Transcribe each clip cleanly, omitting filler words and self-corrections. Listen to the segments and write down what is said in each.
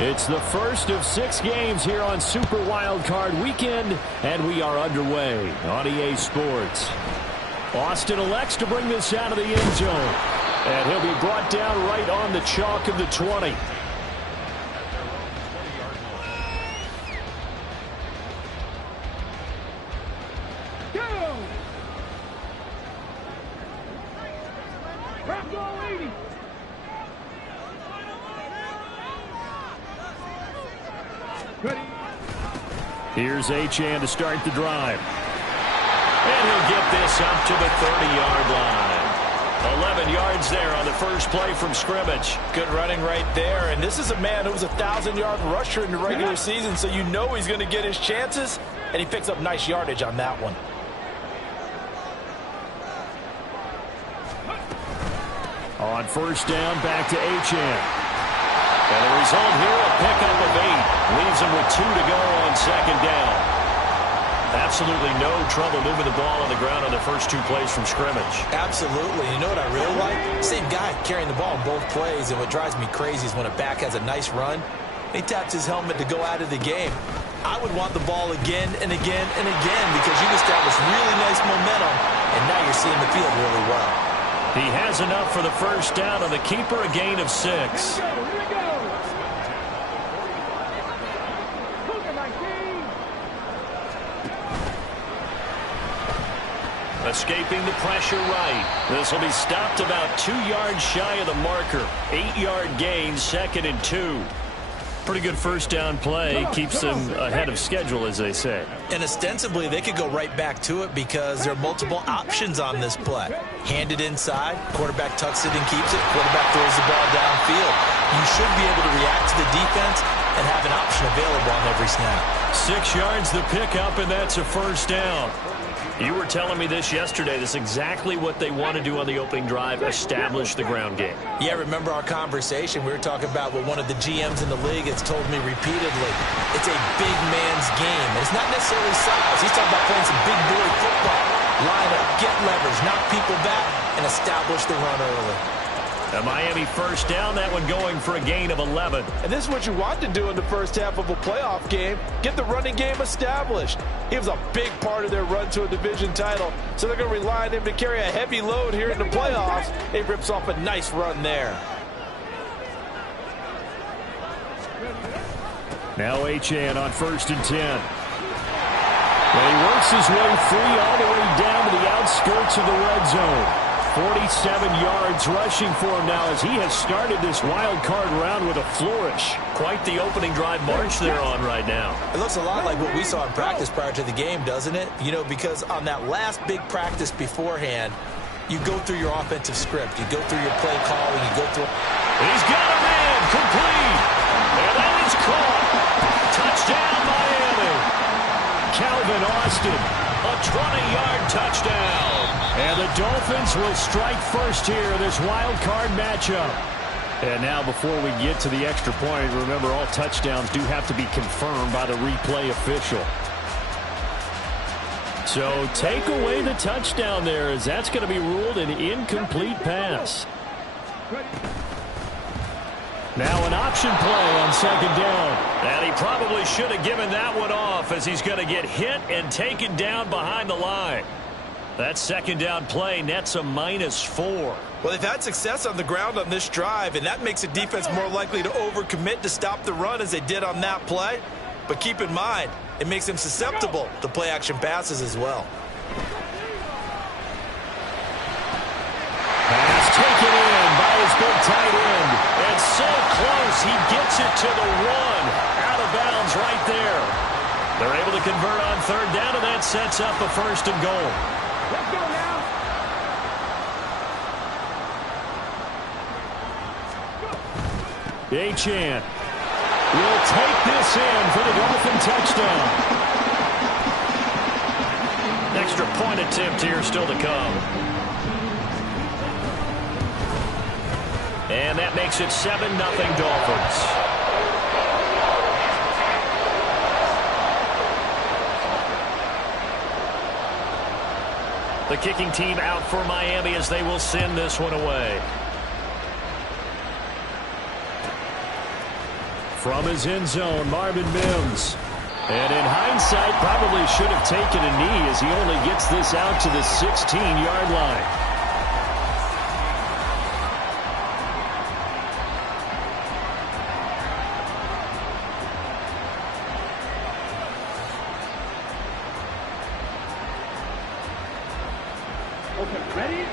It's the first of 6 games here on Super Wildcard Weekend, and we are underway on EA Sports. Austin elects to bring this out of the end zone, and he'll be brought down right on the chalk of the 20. Here's Achane to start the drive. And he'll get this up to the 30-yard line. 11 yards there on the first play from scrimmage. Good running right there. And this is a man who was a 1,000-yard rusher in the regular season, so you know he's going to get his chances, and he picks up nice yardage on that one. On first down, back to Achane. And the result here, a pickup of 8. Leaves him with 2 to go on second down. Absolutely no trouble moving the ball on the ground on the first 2 plays from scrimmage. Absolutely. You know what I really like? Same guy carrying the ball in both plays, and what drives me crazy is when a back has a nice run, he taps his helmet to go out of the game. I would want the ball again and again and again because you've established really nice momentum, and now you're seeing the field really well. He has enough for the first down on the keeper, a gain of 6. Escaping the pressure right. This will be stopped about 2 yards shy of the marker. 8-yard gain, 2nd and 2. Pretty good first down play. Keeps them ahead of schedule, as they say. And ostensibly, they could go right back to it because there are multiple options on this play. Hand it inside, quarterback tucks it and keeps it, quarterback throws the ball downfield. You should be able to react to the defense and have an option available on every snap. 6 yards the pickup, and that's a first down. You were telling me this yesterday. This is exactly what they want to do on the opening drive, establish the ground game. Yeah, remember our conversation? We were talking about what one of the GMs in the league has told me repeatedly. It's a big man's game. It's not necessarily size. He's talking about playing some big boy football. Line up, get leverage, knock people back, and establish the run early. A Miami first down, that one going for a gain of 11. And this is what you want to do in the first half of a playoff game. Get the running game established. He was a big part of their run to a division title, so they're going to rely on him to carry a heavy load here in the playoffs. He rips off a nice run there. Now Achane on first and 10. Well, he works his way free all the way down to the outskirts of the red zone. 47 yards rushing for him now as he has started this wild card round with a flourish. Quite the opening drive march they're on right now. It looks a lot like what we saw in practice prior to the game, doesn't it? You know, because on that last big practice beforehand, you go through your offensive script. You go through your play calling. You go through... He's got a man complete. And that is caught. Touchdown, Miami. Calvin Austin, a 20-yard touchdown. And the Dolphins will strike first here in this wild card matchup. And now before we get to the extra point, remember all touchdowns do have to be confirmed by the replay official. So take away the touchdown there as that's going to be ruled an incomplete pass. Now an option play on second down. And he probably should have given that one off as he's going to get hit and taken down behind the line. That second down play nets a -4. Well, they've had success on the ground on this drive, and that makes a defense more likely to overcommit to stop the run as they did on that play. But keep in mind, it makes them susceptible to play-action passes as well. Pass taken in by his big tight end. And so close, he gets it to the 1. Out of bounds right there. They're able to convert on third down, and that sets up a first and goal. Let's go now. Achane will take this in for the Dolphin touchdown. Extra point attempt here still to come. And that makes it 7-0 Dolphins. The kicking team out for Miami as they will send this one away. From his end zone, Marvin Mims. And in hindsight, probably should have taken a knee as he only gets this out to the 16-yard line. Okay, ready?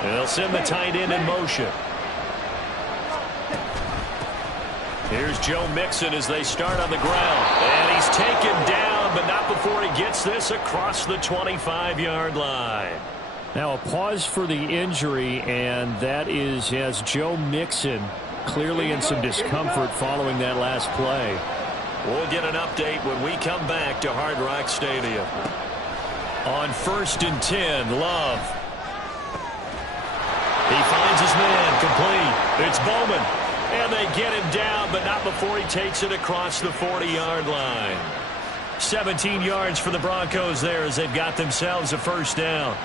And they'll send the tight end in motion. Here's Joe Mixon as they start on the ground. And he's taken down, but not before he gets this across the 25-yard line. Now a pause for the injury, and that is as Joe Mixon clearly in some discomfort following that last play. We'll get an update when we come back to Hard Rock Stadium. On 1st and 10, Love. He finds his man, complete. It's Bowman. And they get him down, but not before he takes it across the 40-yard line. 17 yards for the Broncos there as they've got themselves a first down.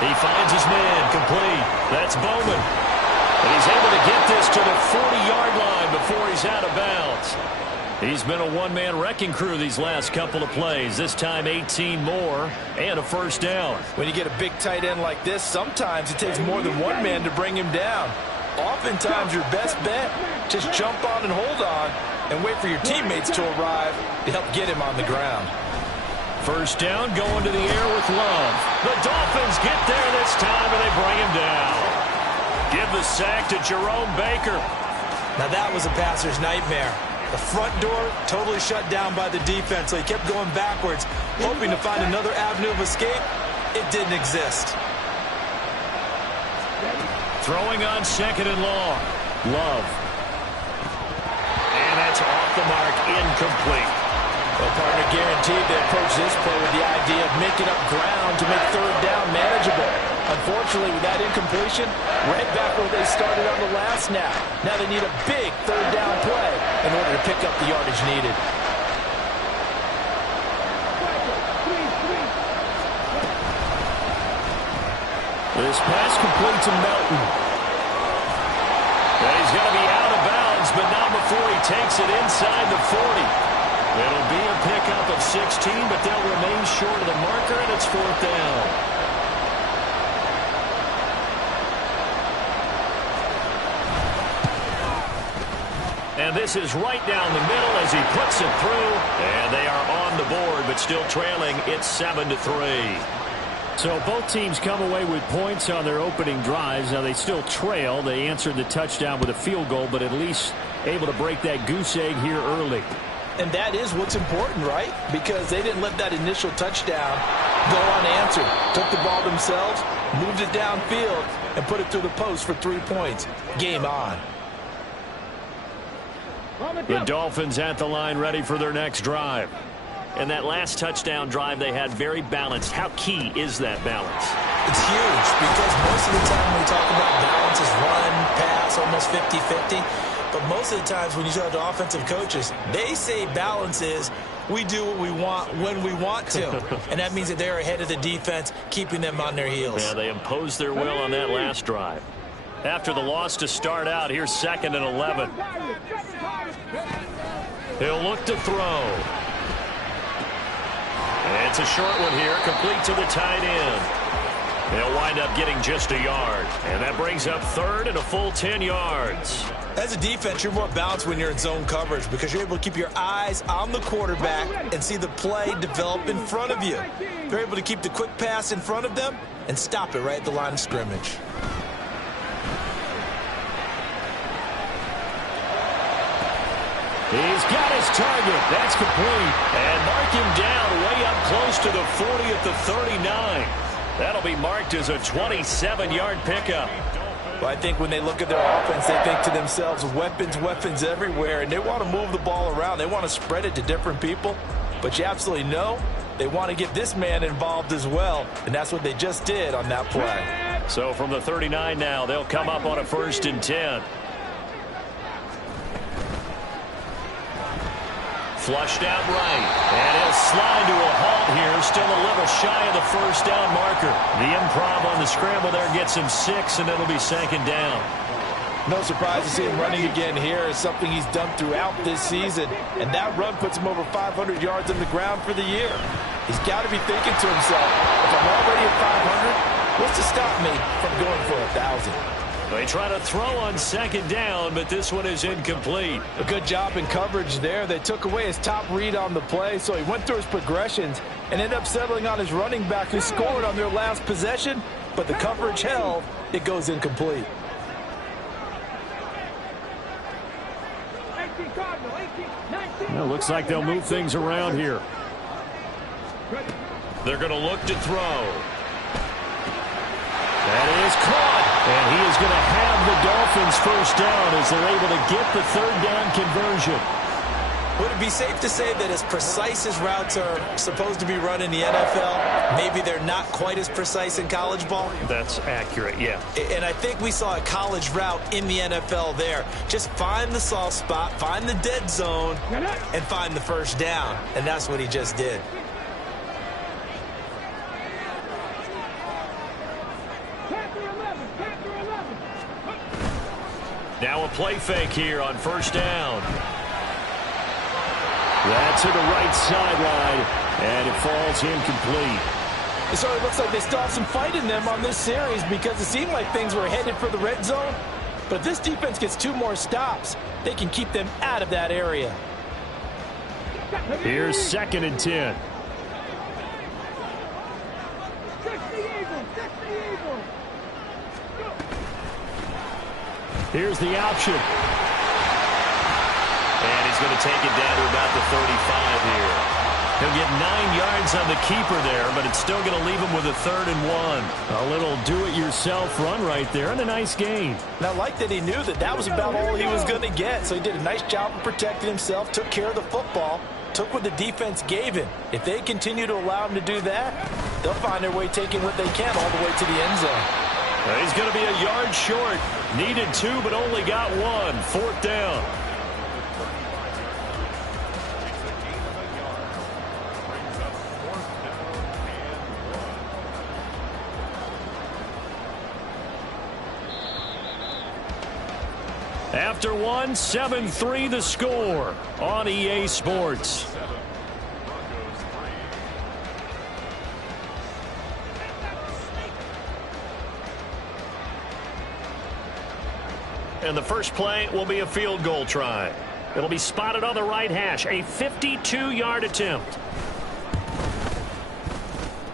He finds his man, complete. That's Bowman. And he's able to get this to the 40-yard line before he's out of bounds. He's been a one-man wrecking crew these last couple of plays. This time 18 more and a first down. When you get a big tight end like this, sometimes it takes more than one man to bring him down. Oftentimes your best bet, just jump on and hold on and wait for your teammates to arrive to help get him on the ground. First down, going to the air with Love. The Dolphins get there this time and they bring him down. Give the sack to Jerome Baker. Now that was a passer's nightmare. The front door totally shut down by the defense, so he kept going backwards, hoping to find another avenue of escape. It didn't exist. Throwing on 2nd and long. Love. And that's off the mark, incomplete. Well, partner, guaranteed they approach this play with the idea of making up ground to make 3rd down manageable. Unfortunately, with that incompletion, right back where they started on the last snap. Now they need a big 3rd down play in order to pick up the yardage needed. This pass complete to Melton. And he's going to be out of bounds, but not before he takes it inside the 40. It'll be a pickup of 16, but they'll remain short of the marker, and it's 4th down. And this is right down the middle as he puts it through. And they are on the board, but still trailing. It's 7-3. So both teams come away with points on their opening drives. Now they still trail. They answered the touchdown with a field goal, but at least able to break that goose egg here early. And that is what's important, right? Because they didn't let that initial touchdown go unanswered. Took the ball themselves, moved it downfield, and put it through the post for 3 points. Game on. The Dolphins at the line ready for their next drive. And that last touchdown drive they had very balanced. How key is that balance? It's huge because most of the time when we talk about balance is run, pass, almost 50-50. But most of the times when you talk to offensive coaches, they say balance is we do what we want when we want to. And that means that they're ahead of the defense, keeping them on their heels. Yeah, they imposed their will on that last drive. After the loss to start out, here's 2nd and 11. He'll look to throw. And it's a short one here, complete to the tight end. They'll wind up getting just a yard. And that brings up 3rd and a full 10 yards. As a defense, you're more balanced when you're in zone coverage because you're able to keep your eyes on the quarterback and see the play develop in front of you. They're able to keep the quick pass in front of them and stop it right at the line of scrimmage. He's got his target. That's complete. And mark him down way up close to the 40 at the 39. That'll be marked as a 27-yard pickup. Well, I think when they look at their offense, they think to themselves, weapons, weapons everywhere, and they want to move the ball around. They want to spread it to different people. But you absolutely know they want to get this man involved as well, and that's what they just did on that play. So from the 39 now, they'll come up on a 1st and 10. Flushed out right. And he'll slide to a halt here. Still a little shy of the first down marker. The improv on the scramble there gets him 6, and it'll be second down. No surprise to see him running again here. It's something he's done throughout this season. And that run puts him over 500 yards on the ground for the year. He's got to be thinking to himself, if I'm already at 500, what's to stop me from going for 1,000? They try to throw on second down, but this one is incomplete. A good job in coverage there. They took away his top read on the play, so he went through his progressions and ended up settling on his running back who scored on their last possession, but the coverage held. It goes incomplete. Well, looks like they'll move things around here. They're going to look to throw. That is caught. And he is going to have the Dolphins first down as they're able to get the third down conversion. Would it be safe to say that as precise as routes are supposed to be run in the NFL, maybe they're not quite as precise in college ball? That's accurate, yeah. And I think we saw a college route in the NFL there. Just find the soft spot, find the dead zone, and find the first down. And that's what he just did. Now a play fake here on first down. That's to the right sideline, and it falls incomplete. It sort of looks like they still have some fight in them on this series because it seemed like things were headed for the red zone. But if this defense gets 2 more stops, they can keep them out of that area. Here's 2nd and 10. Here's the option. And he's going to take it down to about the 35 here. He'll get 9 yards on the keeper there, but it's still going to leave him with a 3rd and 1. A little do-it-yourself run right there, and a nice gain. And I like that he knew that that was about all he was going to get, so he did a nice job of protecting himself, took care of the football, took what the defense gave him. If they continue to allow him to do that, they'll find their way taking what they can all the way to the end zone. He's going to be a yard short. Needed 2, but only got 1. 4th down. After 1, 7-3 the score on EA Sports. And the first play will be a field goal try. It'll be spotted on the right hash. A 52-yard attempt.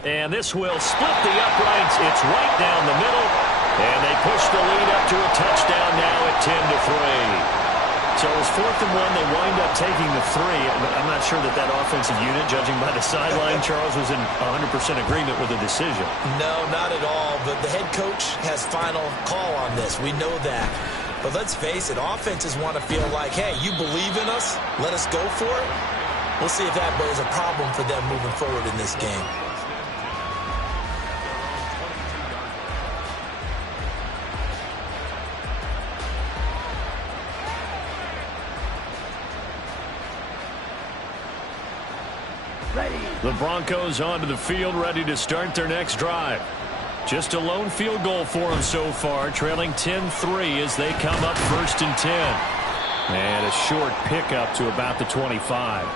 And this will split the uprights. It's right down the middle. And they push the lead up to a touchdown now at 10-3. So it was 4th and 1. They wind up taking the 3. I'm not sure that offensive unit, judging by the sideline, Charles, was in 100% agreement with the decision. No, not at all. But the head coach has final call on this. We know that. But let's face it, offenses want to feel like, hey, you believe in us, let us go for it. We'll see if that is a problem for them moving forward in this game. The Broncos onto the field, ready to start their next drive. Just a lone field goal for them so far, trailing 10-3 as they come up 1st and 10. And a short pickup to about the 25.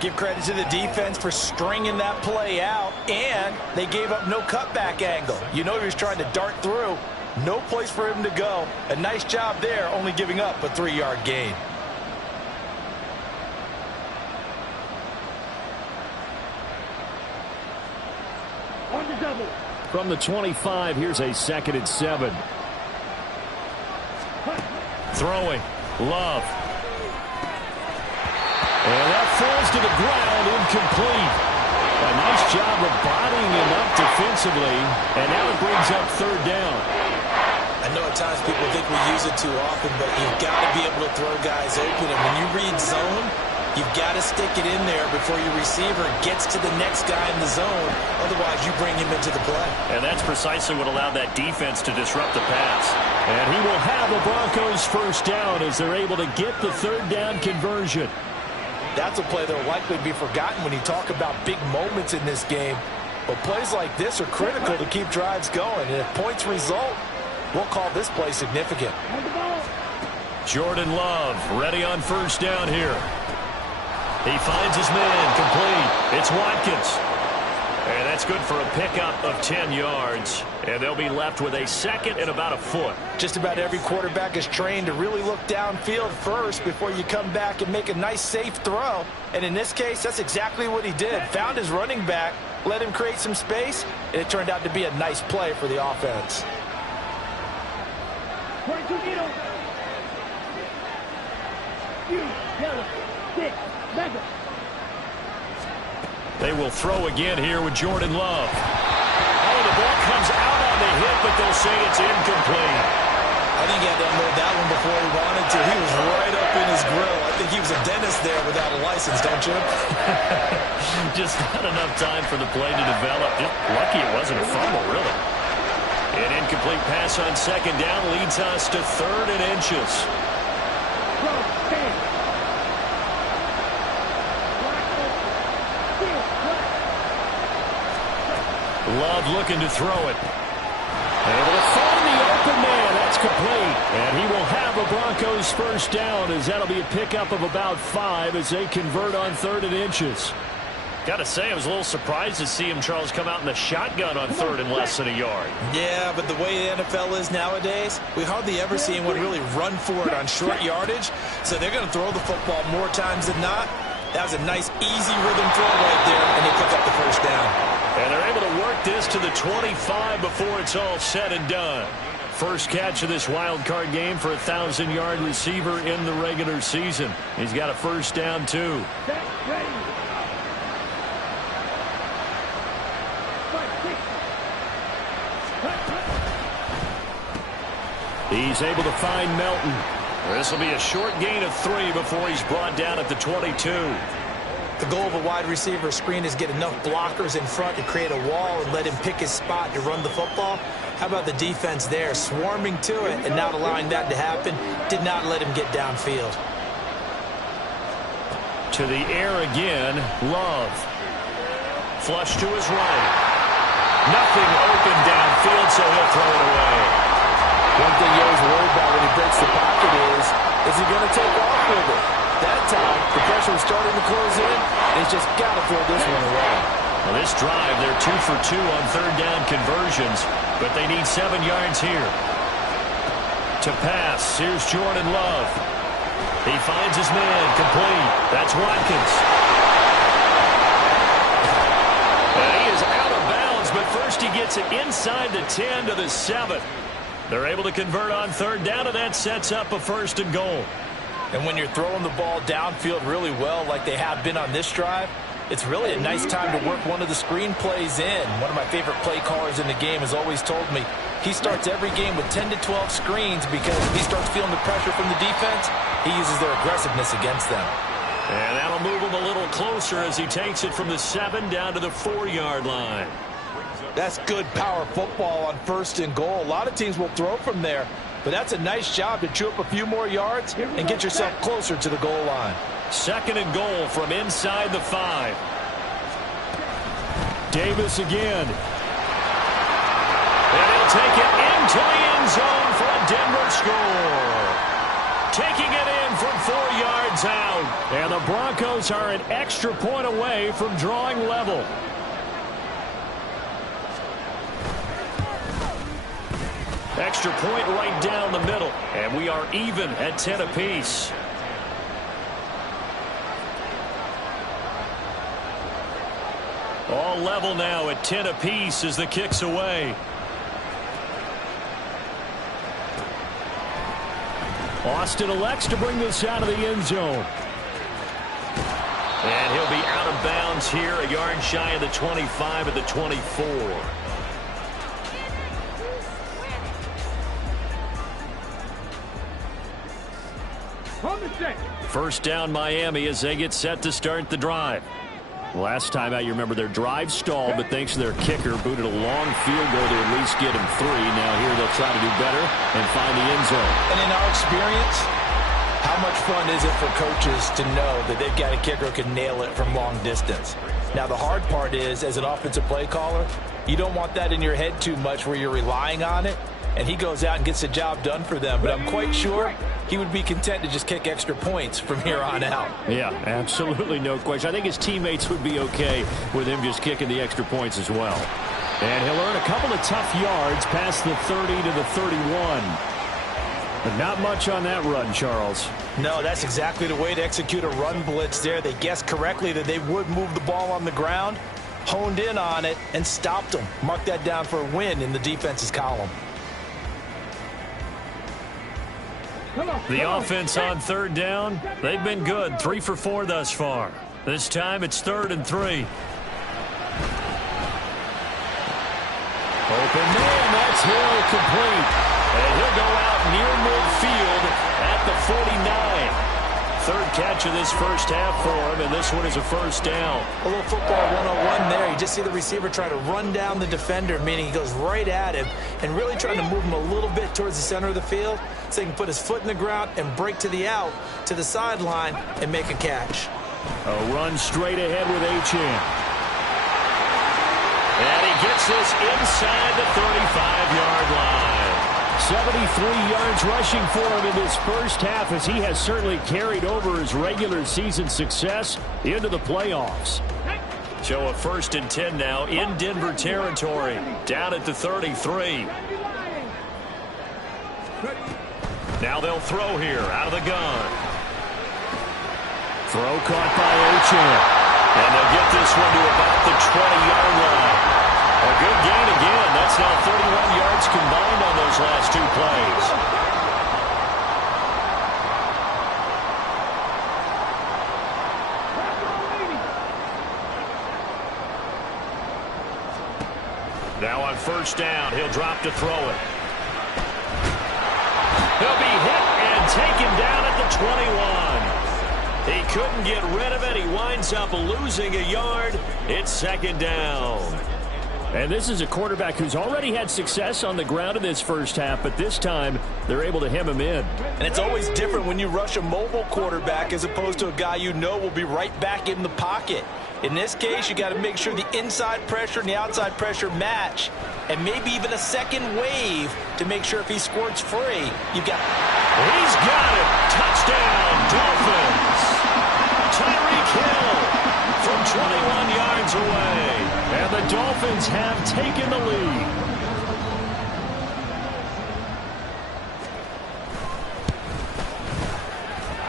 Give credit to the defense for stringing that play out, and they gave up no cutback angle. You know he was trying to dart through. No place for him to go. A nice job there, only giving up a 3-yard gain. On the double. From the 25, here's a 2nd and 7. Throwing. Love. And that falls to the ground, incomplete. A nice job of bodying him up defensively, and now it brings up 3rd down. I know at times people think we use it too often, but you've got to be able to throw guys open. And when you read zone, you've got to stick it in there before your receiver gets to the next guy in the zone. Otherwise, you bring him into the play. And that's precisely what allowed that defense to disrupt the pass. And he will have the Broncos first down as they're able to get the 3rd down conversion. That's a play that will likely be forgotten when you talk about big moments in this game. But plays like this are critical to keep drives going. And if points result, we'll call this play significant. Jordan Love ready on first down here. He finds his man complete. It's Watkins. And that's good for a pickup of 10 yards. And they'll be left with a second and about a foot. Just about every quarterback is trained to really look downfield first before you come back and make a nice, safe throw. And in this case, that's exactly what he did. Found his running back, let him create some space, and it turned out to be a nice play for the offense. They will throw again here with Jordan Love. Oh, the ball comes out on the hit, but they'll say it's incomplete. I think he had to unload that one before he wanted to. He was right up in his grill. I think he was a dentist there without a license, don't you? Just not enough time for the play to develop. Just lucky it wasn't a fumble, really. An incomplete pass on second down leads us to 3rd and inches. Love looking to throw it. Able to find the open man. That's complete. And he will have a Broncos first down, as that'll be a pickup of about 5 as they convert on 3rd and inches. Got to say, I was a little surprised to see him, Charles, come out in the shotgun on 3rd and less than a yard. Yeah, but the way the NFL is nowadays, we hardly ever see anyone really run for it on short yardage. So they're going to throw the football more times than not. That was a nice, easy rhythm throw right there, and they pick up the first down. And they're able to work this to the 25 before it's all said and done. First catch of this wild card game for a 1,000-yard receiver in the regular season. He's got a first down, too. He's able to find Melton. This will be a short gain of 3 before he's brought down at the 22. The goal of a wide receiver screen is get enough blockers in front to create a wall and let him pick his spot to run the football. How about the defense there, swarming to it and not allowing that to happen? Did not let him get downfield. To the air again, Love. Flush to his right. Nothing open downfield, so he'll throw it away. One thing you always worry about when he breaks the pocket is he going to take off with it? That time, the pressure was starting to close in, and he's just got to throw this one away. Well, this drive, they're 2 for 2 on 3rd down conversions, but they need 7 yards here. To pass, here's Jordan Love. He finds his man, complete. That's Watkins. And he is out of bounds, but first he gets it inside the 10 to the 7. They're able to convert on 3rd down, and that sets up a 1st and goal. And when you're throwing the ball downfield really well like they have been on this drive, it's really a nice time to work one of the screen plays in. One of my favorite play callers in the game has always told me he starts every game with 10 to 12 screens because if he starts feeling the pressure from the defense, he uses their aggressiveness against them. And that'll move him a little closer as he takes it from the 7 down to the 4-yard line. That's good power football on 1st and goal. A lot of teams will throw from there, but that's a nice job to chew up a few more yards and get yourself closer to the goal line. 2nd and goal from inside the 5. Davis again. And he'll take it into the end zone for a Denver score. Taking it in from 4 yards out. And the Broncos are an extra point away from drawing level. Extra point right down the middle. And we are even at 10 apiece. All level now at 10 apiece as the kick's away. Austin elects to bring this out of the end zone. And he'll be out of bounds here, a yard shy of the 25 at the 24. First down Miami as they get set to start the drive. Last time out, you remember their drive stalled, but thanks to their kicker, booted a long field goal to at least get him 3. Now here they'll try to do better and find the end zone. And in our experience, How much fun is it for coaches to know that they've got a kicker who can nail it from long distance? Now, the hard part is, as an offensive play caller, you don't want that in your head too much where you're relying on it, and he goes out and gets the job done for them. But I'm quite sure he would be content to just kick extra points from here on out. Yeah, absolutely no question. I think his teammates would be okay with him just kicking the extra points as well. And he'll earn a couple of tough yards past the 30 to the 31. But not much on that run, Charles. No, that's exactly the way to execute a run blitz there. They guessed correctly that they would move the ball on the ground, honed in on it, and stopped them. Mark that down for a win in the defense's column. The offense on third down, they've been good. 3 for 4 thus far. This time it's 3rd and 3. Open man, that's Hill, complete. And he'll go out near midfield at the 49. 3rd catch of this first half for him, and this one is a first down. A little football 101 there. You just see the receiver try to run down the defender, meaning he goes right at him and really trying to move him a little bit towards the center of the field so he can put his foot in the ground and break to the out, to the sideline, and make a catch. A run straight ahead with Achane. And he gets this inside the 35-yard line. 73 yards rushing for him in this first half, as he has certainly carried over his regular season success into the playoffs. So a 1st and 10 now in Denver territory, down at the 33. Now they'll throw here out of the gun. Throw caught by Achane. And they'll get this one to about the 20-yard line. A good gain again. That's now 31 yards combined on those last 2 plays. Now on first down, he'll drop to throw it. He'll be hit and taken down at the 21. He couldn't get rid of it. He winds up losing a yard. It's 2nd down. And this is a quarterback who's already had success on the ground in this first half, but this time they're able to hem him in. And it's always different when you rush a mobile quarterback as opposed to a guy you know will be right back in the pocket. In this case, you got to make sure the inside pressure and the outside pressure match, and maybe even a second wave to make sure if he squirts free, you've got... He's got it! Touchdown, Dolphins! Tyreek Hill from 21 yards away. And the Dolphins have taken the lead.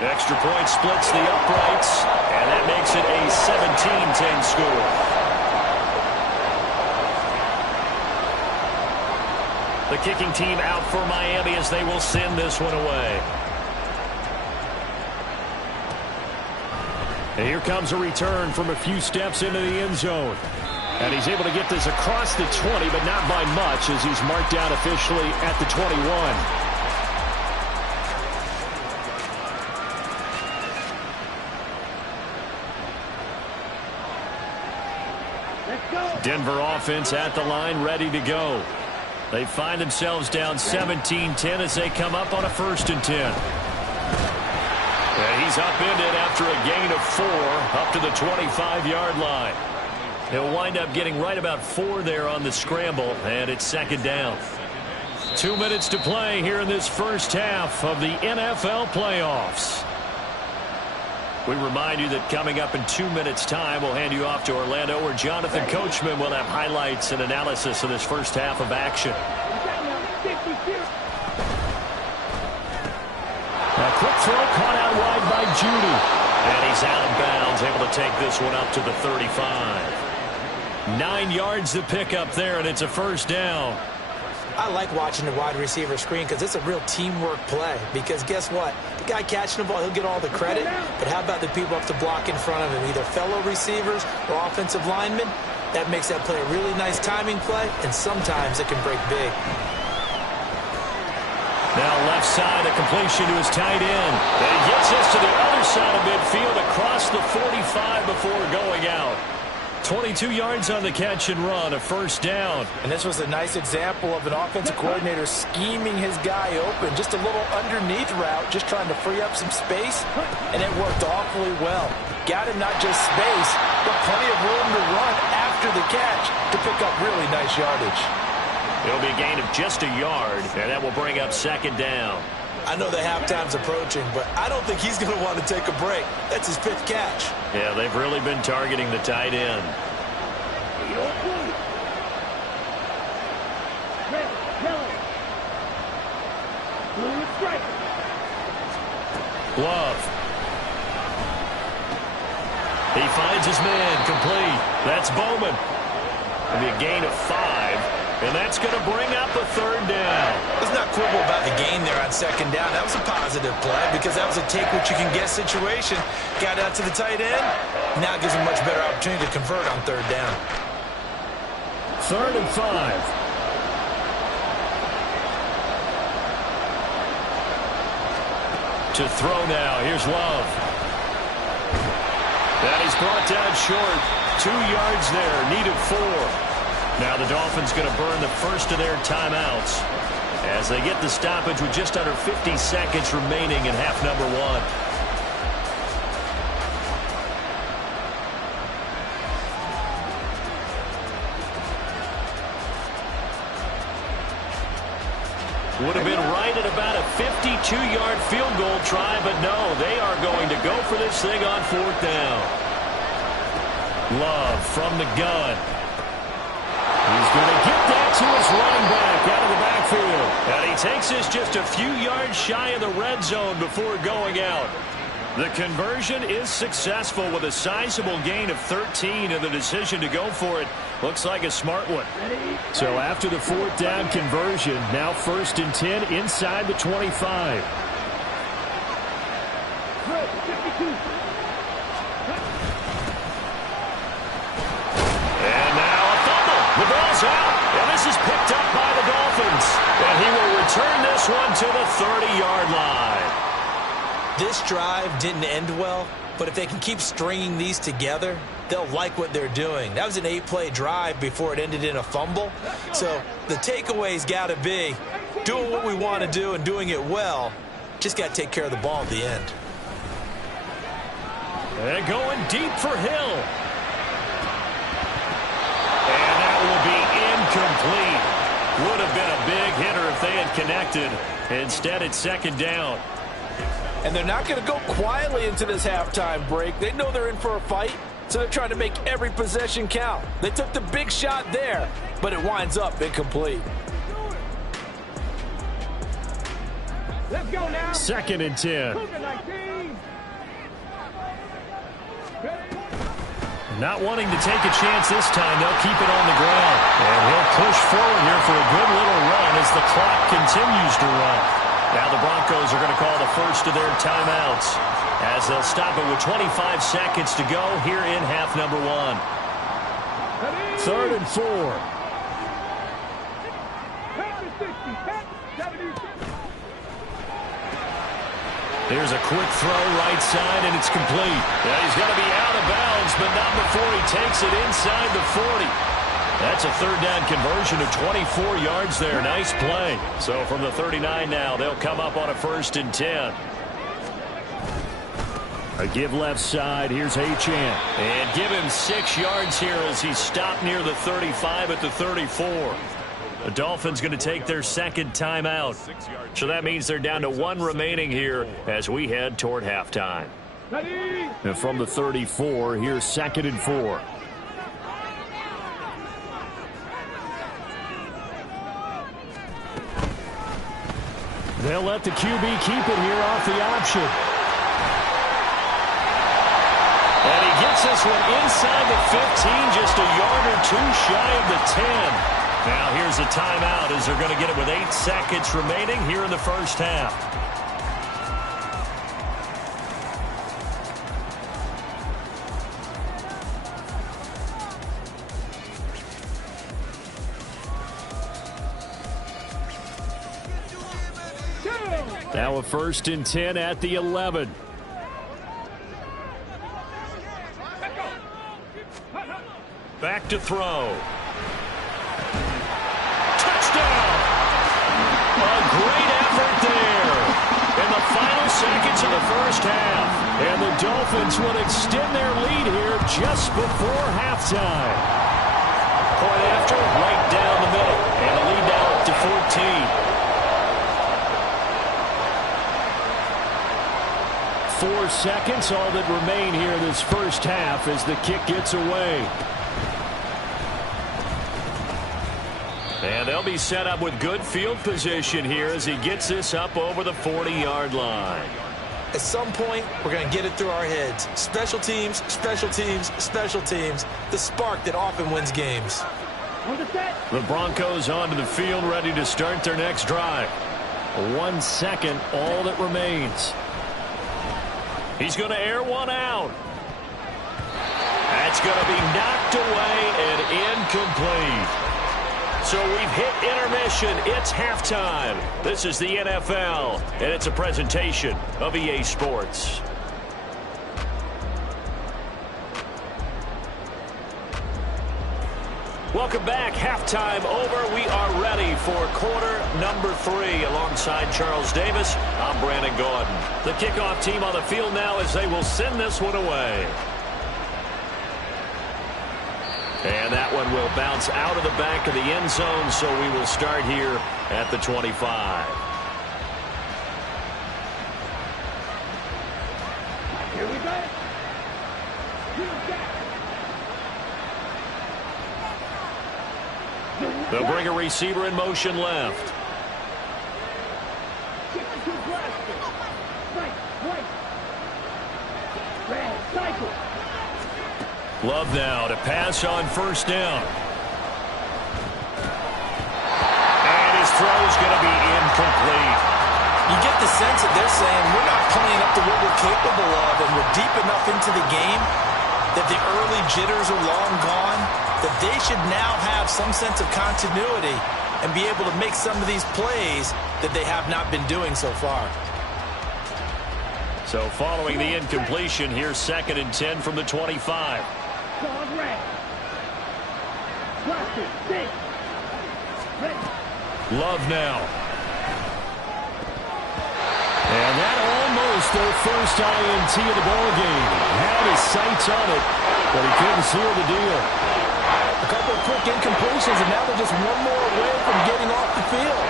Extra point splits the uprights, and that makes it a 17-10 score. The kicking team out for Miami as they will send this one away. And here comes a return from a few steps into the end zone. And he's able to get this across the 20, but not by much, as he's marked down officially at the 21. Denver offense at the line, ready to go. They find themselves down 17-10 as they come up on a 1st and 10. And he's upended after a gain of 4 up to the 25-yard line. He'll wind up getting right about 4 there on the scramble, and it's 2nd down. 2 minutes to play here in this first half of the NFL playoffs. We remind you that coming up in 2 minutes' time, we'll hand you off to Orlando, where Jonathan Coachman will have highlights and analysis of this first half of action. A quick throw caught out wide by Judy. And he's out of bounds, able to take this one up to the 35. 9 yards to pick up there, and it's a first down. I like watching the wide receiver screen because it's a real teamwork play. Because guess what? The guy catching the ball, he'll get all the credit. But how about the people up to block in front of him, either fellow receivers or offensive linemen? That makes that play a really nice timing play, and sometimes it can break big. Now left side, a completion to his tight end. And he gets us to the other side of midfield across the 45 before going out. 22 yards on the catch and run, a first down. And this was a nice example of an offensive coordinator scheming his guy open. Just a little underneath route, just trying to free up some space, and it worked awfully well. Got him not just space, but plenty of room to run after the catch to pick up really nice yardage. It'll be a gain of just a yard, and that will bring up second down. I know the halftime's approaching, but I don't think he's going to want to take a break. That's his 5th catch. Yeah, they've really been targeting the tight end. Love. He finds his man, complete. That's Bowman. It'll be a gain of 5, and that's going to bring up a third down. Let's not quibble about the gain there on second down. That was a positive play because that was a take-what-you-can-get situation. Got out to the tight end. Now gives him a much better opportunity to convert on third down. 3rd and 5. To throw now. Here's Love. That he's brought down short. 2 yards there. Needed 4. Now the Dolphins going to burn the first of their timeouts as they get the stoppage with just under 50 seconds remaining in half number 1. Would have been right at about a 52-yard field goal try, but no, they are going to go for this thing on 4th down. Love from the gun. He's going to get that to his running back out of the backfield. And he takes this just a few yards shy of the red zone before going out. The conversion is successful with a sizable gain of 13, and the decision to go for it looks like a smart one. So after the 4th down conversion, now 1st and 10 inside the 25. And now a fumble. The ball's out, and this is picked up by the Dolphins. And he will return this one to the 30-yard line. This drive didn't end well, but if they can keep stringing these together, they'll like what they're doing. That was an 8-play drive before it ended in a fumble. So the takeaway's got to be doing what we want to do and doing it well. Just got to take care of the ball at the end. And going deep for Hill. And that will be incomplete. Would have been a big hitter if they had connected. Instead, it's 2nd down. And they're not going to go quietly into this halftime break. They know they're in for a fight, so they're trying to make every possession count. They took the big shot there, but it winds up incomplete. Let's go now. 2nd and 10. Not wanting to take a chance this time, they'll keep it on the ground. And he'll push forward here for a good little run as the clock continues to run. Now the Broncos are going to call the first of their timeouts as they'll stop it with 25 seconds to go here in half number 1. 3rd and 4. There's a quick throw right side, and it's complete. Yeah, he's going to be out of bounds, but not before he takes it inside the 40. That's a 3rd down conversion of 24 yards there. Nice play. So from the 39 now, they'll come up on a 1st and 10. A give left side. Here's Achane. And give him 6 yards here as he's stopped near the 35 at the 34. The Dolphins going to take their 2nd timeout. So that means they're down to 1 remaining here as we head toward halftime. And from the 34, here's 2nd and 4. They'll let the QB keep it here off the option. And he gets this one inside the 15, just a yard or 2 shy of the 10. Now here's a timeout as they're going to get it with 8 seconds remaining here in the first half. Now a 1st and 10 at the 11. Back to throw. Touchdown! A great effort there in the final seconds of the first half. And the Dolphins will extend their lead here just before halftime. Point after, right down the middle. And the lead now up to 14. 4 seconds, all that remain here this first half as the kick gets away. And they'll be set up with good field position here as he gets this up over the 40-yard line. At some point, we're going to get it through our heads. Special teams, special teams, special teams. The spark that often wins games. The Broncos onto the field, ready to start their next drive. 1 second, all that remains. He's going to air one out. That's going to be knocked away and incomplete. So we've hit intermission. It's halftime. This is the NFL, and it's a presentation of EA Sports. Welcome back. Halftime over. We are ready for quarter number 3. Alongside Charles Davis, I'm Brandon Gaudin. The kickoff team on the field now as they will send this one away. And that one will bounce out of the back of the end zone, so we will start here at the 25. Here we go. They'll bring a receiver in motion left. Love now to pass on first down. And his throw is going to be incomplete. You get the sense that they're saying we're not playing up to what we're capable of, and we're deep enough into the game that the early jitters are long gone, that they should now have some sense of continuity and be able to make some of these plays that they have not been doing so far. So following the incompletion, here's 2nd and 10 from the 25. Love now. And that almost their first INT of the ball game. Had his sights on it, but he couldn't seal the deal. A couple of quick incompletions, and now they're just one more away from getting off the field.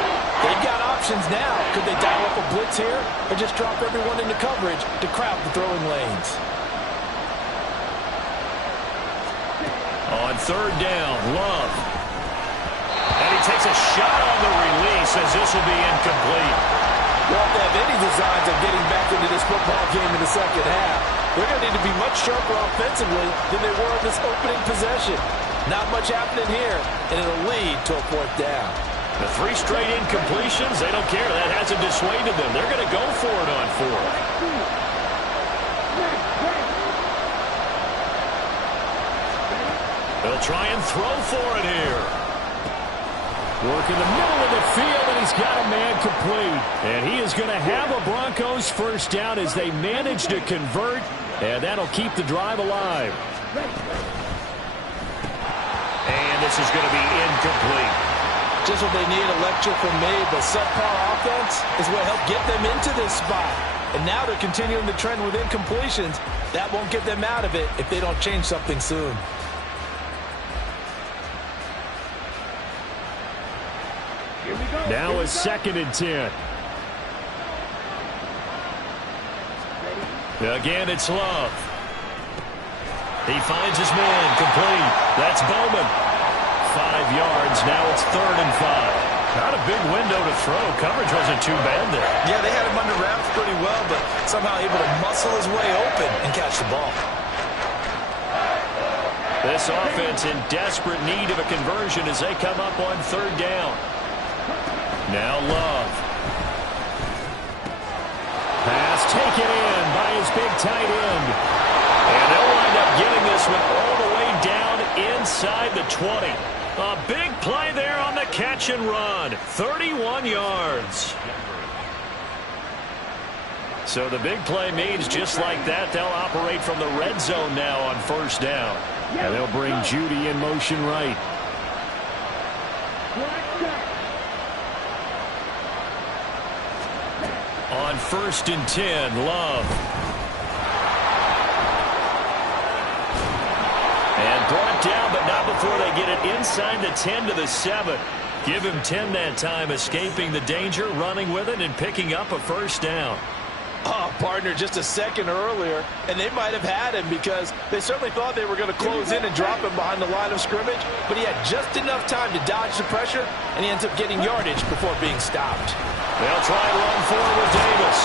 They've got options now. Could they dial up a blitz here or just drop everyone into coverage to crowd the throwing lanes? On 3rd down, Love. And he takes a shot on the release as this will be incomplete. Well, if they have any designs of getting back into this football game in the second half, they're going to need to be much sharper offensively than they were in this opening possession. Not much happening here, and it'll lead to a 4th down. The 3 straight incompletions, they don't care. That hasn't dissuaded them. They're going to go for it on 4th. They'll try and throw for it here. Work in the middle of the field, and he's got a man complete. And he is going to have a Broncos first down as they manage to convert, and that'll keep the drive alive. And this is going to be incomplete. Just what they need, a lecture from me, but subpar offense is what helped get them into this spot. And now they're continuing the trend with incompletions. That won't get them out of it if they don't change something soon. Now a 2nd and 10. Again, it's Love. He finds his man complete. That's Bowman. 5 yards. Now it's 3rd and 5. Not a big window to throw. Coverage wasn't too bad there. Yeah, they had him under wraps pretty well, but somehow able to muscle his way open and catch the ball. This offense in desperate need of a conversion as they come up on 3rd down. Now Love. Pass taken in by his big tight end. And they'll wind up getting this one all the way down inside the 20. A big play there on the catch and run. 31 yards. So the big play means just like that, they'll operate from the red zone now on 1st down. And they'll bring Judy in motion right. On 1st and 10, Love. And brought down, but not before they get it inside the 10 to the 7. Give him 10 that time, escaping the danger, running with it, and picking up a first down. Oh, partner, just a second earlier, and they might have had him because they certainly thought they were going to close in and drop him behind the line of scrimmage, but he had just enough time to dodge the pressure, and he ends up getting yardage before being stopped. They'll try to run forward with Davis.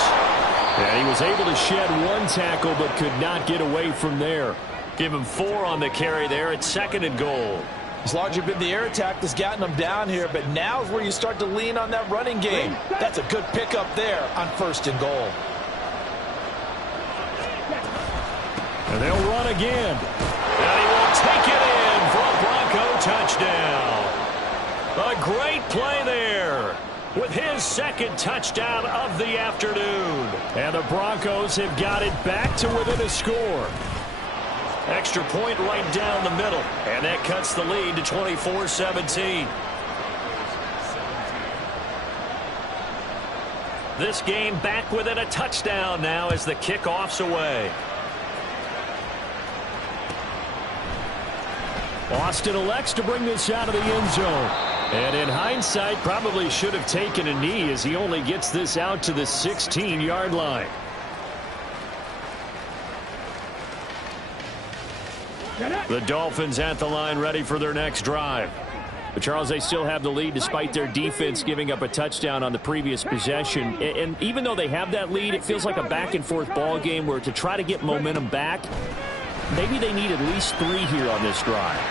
And he was able to shed one tackle but could not get away from there. Give him 4 on the carry there at 2nd and goal. It's largely been the air attack that's gotten them down here, but now is where you start to lean on that running game. That's a good pickup there on 1st and goal. And they'll run again. And he will take it in for a Bronco touchdown. A great play there with his 2nd touchdown of the afternoon. And the Broncos have got it back to within a score. Extra point right down the middle. And that cuts the lead to 24-17. This game back within a touchdown now as the kickoff's away. Austin elects to bring this out of the end zone. And in hindsight, probably should have taken a knee as he only gets this out to the 16-yard line. The Dolphins at the line ready for their next drive. But Charles, they still have the lead despite their defense giving up a touchdown on the previous possession. And even though they have that lead, it feels like a back-and-forth ball game where to try to get momentum back, maybe they need at least 3 here on this drive.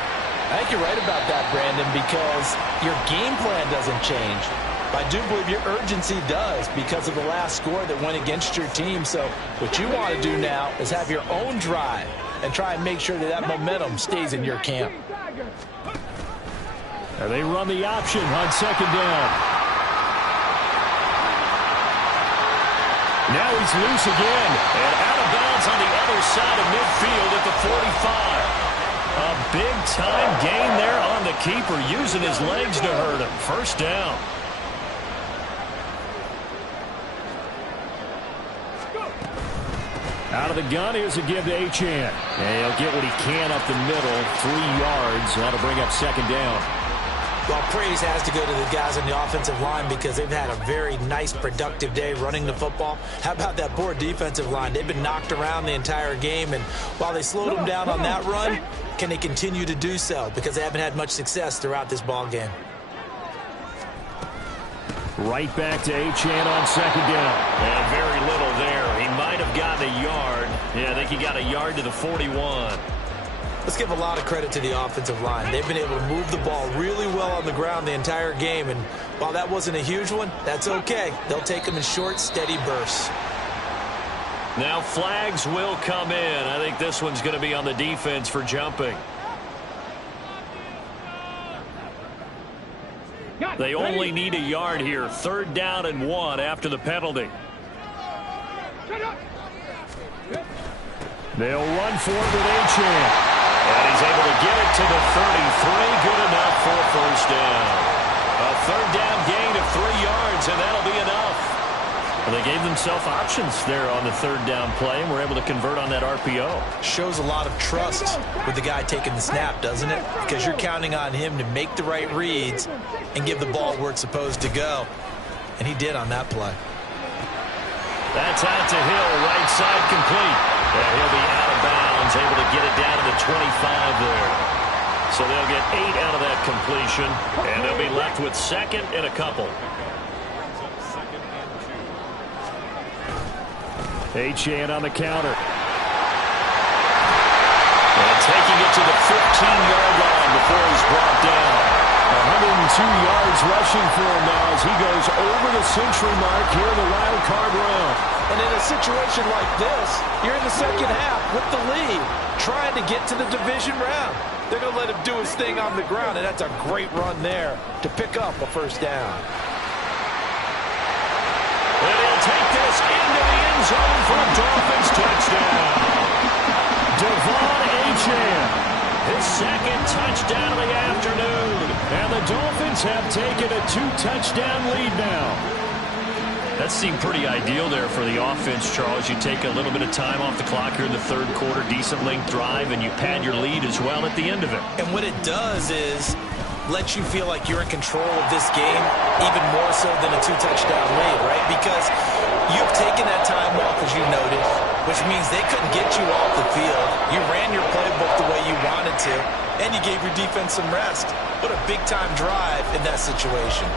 I think you're right about that, Brandon, because your game plan doesn't change. I do believe your urgency does because of the last score that went against your team. So what you want to do now is have your own drive and try and make sure that that momentum stays in your camp. And they run the option on 2nd down. Now he's loose again and out of bounds on the other side of midfield at the 45. A big-time gain there on the keeper, using his legs to hurt him. First down. Out of the gun, here's a give to Achane. And he'll get what he can up the middle, 3 yards. That'll bring up 2nd down. Well, praise has to go to the guys on the offensive line because they've had a very nice, productive day running the football. How about that poor defensive line? They've been knocked around the entire game, and while they slowed them down on that run, can they continue to do so? Because they haven't had much success throughout this ball game. Right back to Achane on 2nd down. And very little there. He might have gotten a yard. Yeah, I think he got a yard to the 41. Let's give a lot of credit to the offensive line. They've been able to move the ball really well on the ground the entire game, and while that wasn't a huge one, that's okay. They'll take them in short, steady bursts. Now flags will come in. I think this one's going to be on the defense for jumping. They only need a yard here. 3rd down and 1 after the penalty. They'll run for it with Achane. And he's able to get it to the 33. Good enough for a first down. A 3rd down gain of 3 yards, and that'll be enough. Well, they gave themselves options there on the 3rd down play, and were able to convert on that RPO. Shows a lot of trust with the guy taking the snap, doesn't it? Because you're counting on him to make the right reads and give the ball where it's supposed to go. And he did on that play. That's out to Hill, right side complete. And he'll be out of bounds, able to get it down to the 25 there. So they'll get 8 out of that completion, and they'll be left with 2nd and a couple. Achane on the counter. And taking it to the 15-yard line before he's brought down. 102 yards rushing for him now as he goes over the century mark here in the wild card round. And in a situation like this, you're in the 2nd half with the lead, trying to get to the division round. They're going to let him do his thing on the ground, and that's a great run there to pick up a first down. And he'll take this into the end zone for a Dolphins touchdown. Devon Achane, second touchdown of the afternoon. And the Dolphins have taken a 2-touchdown lead now. That seemed pretty ideal there for the offense, Charles. You take a little bit of time off the clock here in the third quarter, decent length drive, and you pad your lead as well at the end of it. And what it does is let you feel like you're in control of this game even more so than a 2-touchdown lead, right? Because you've taken that time off, as you noted, which means they couldn't get you off the field. You ran your playbook the way you wanted to, and you gave your defense some rest. What a big-time drive in that situation.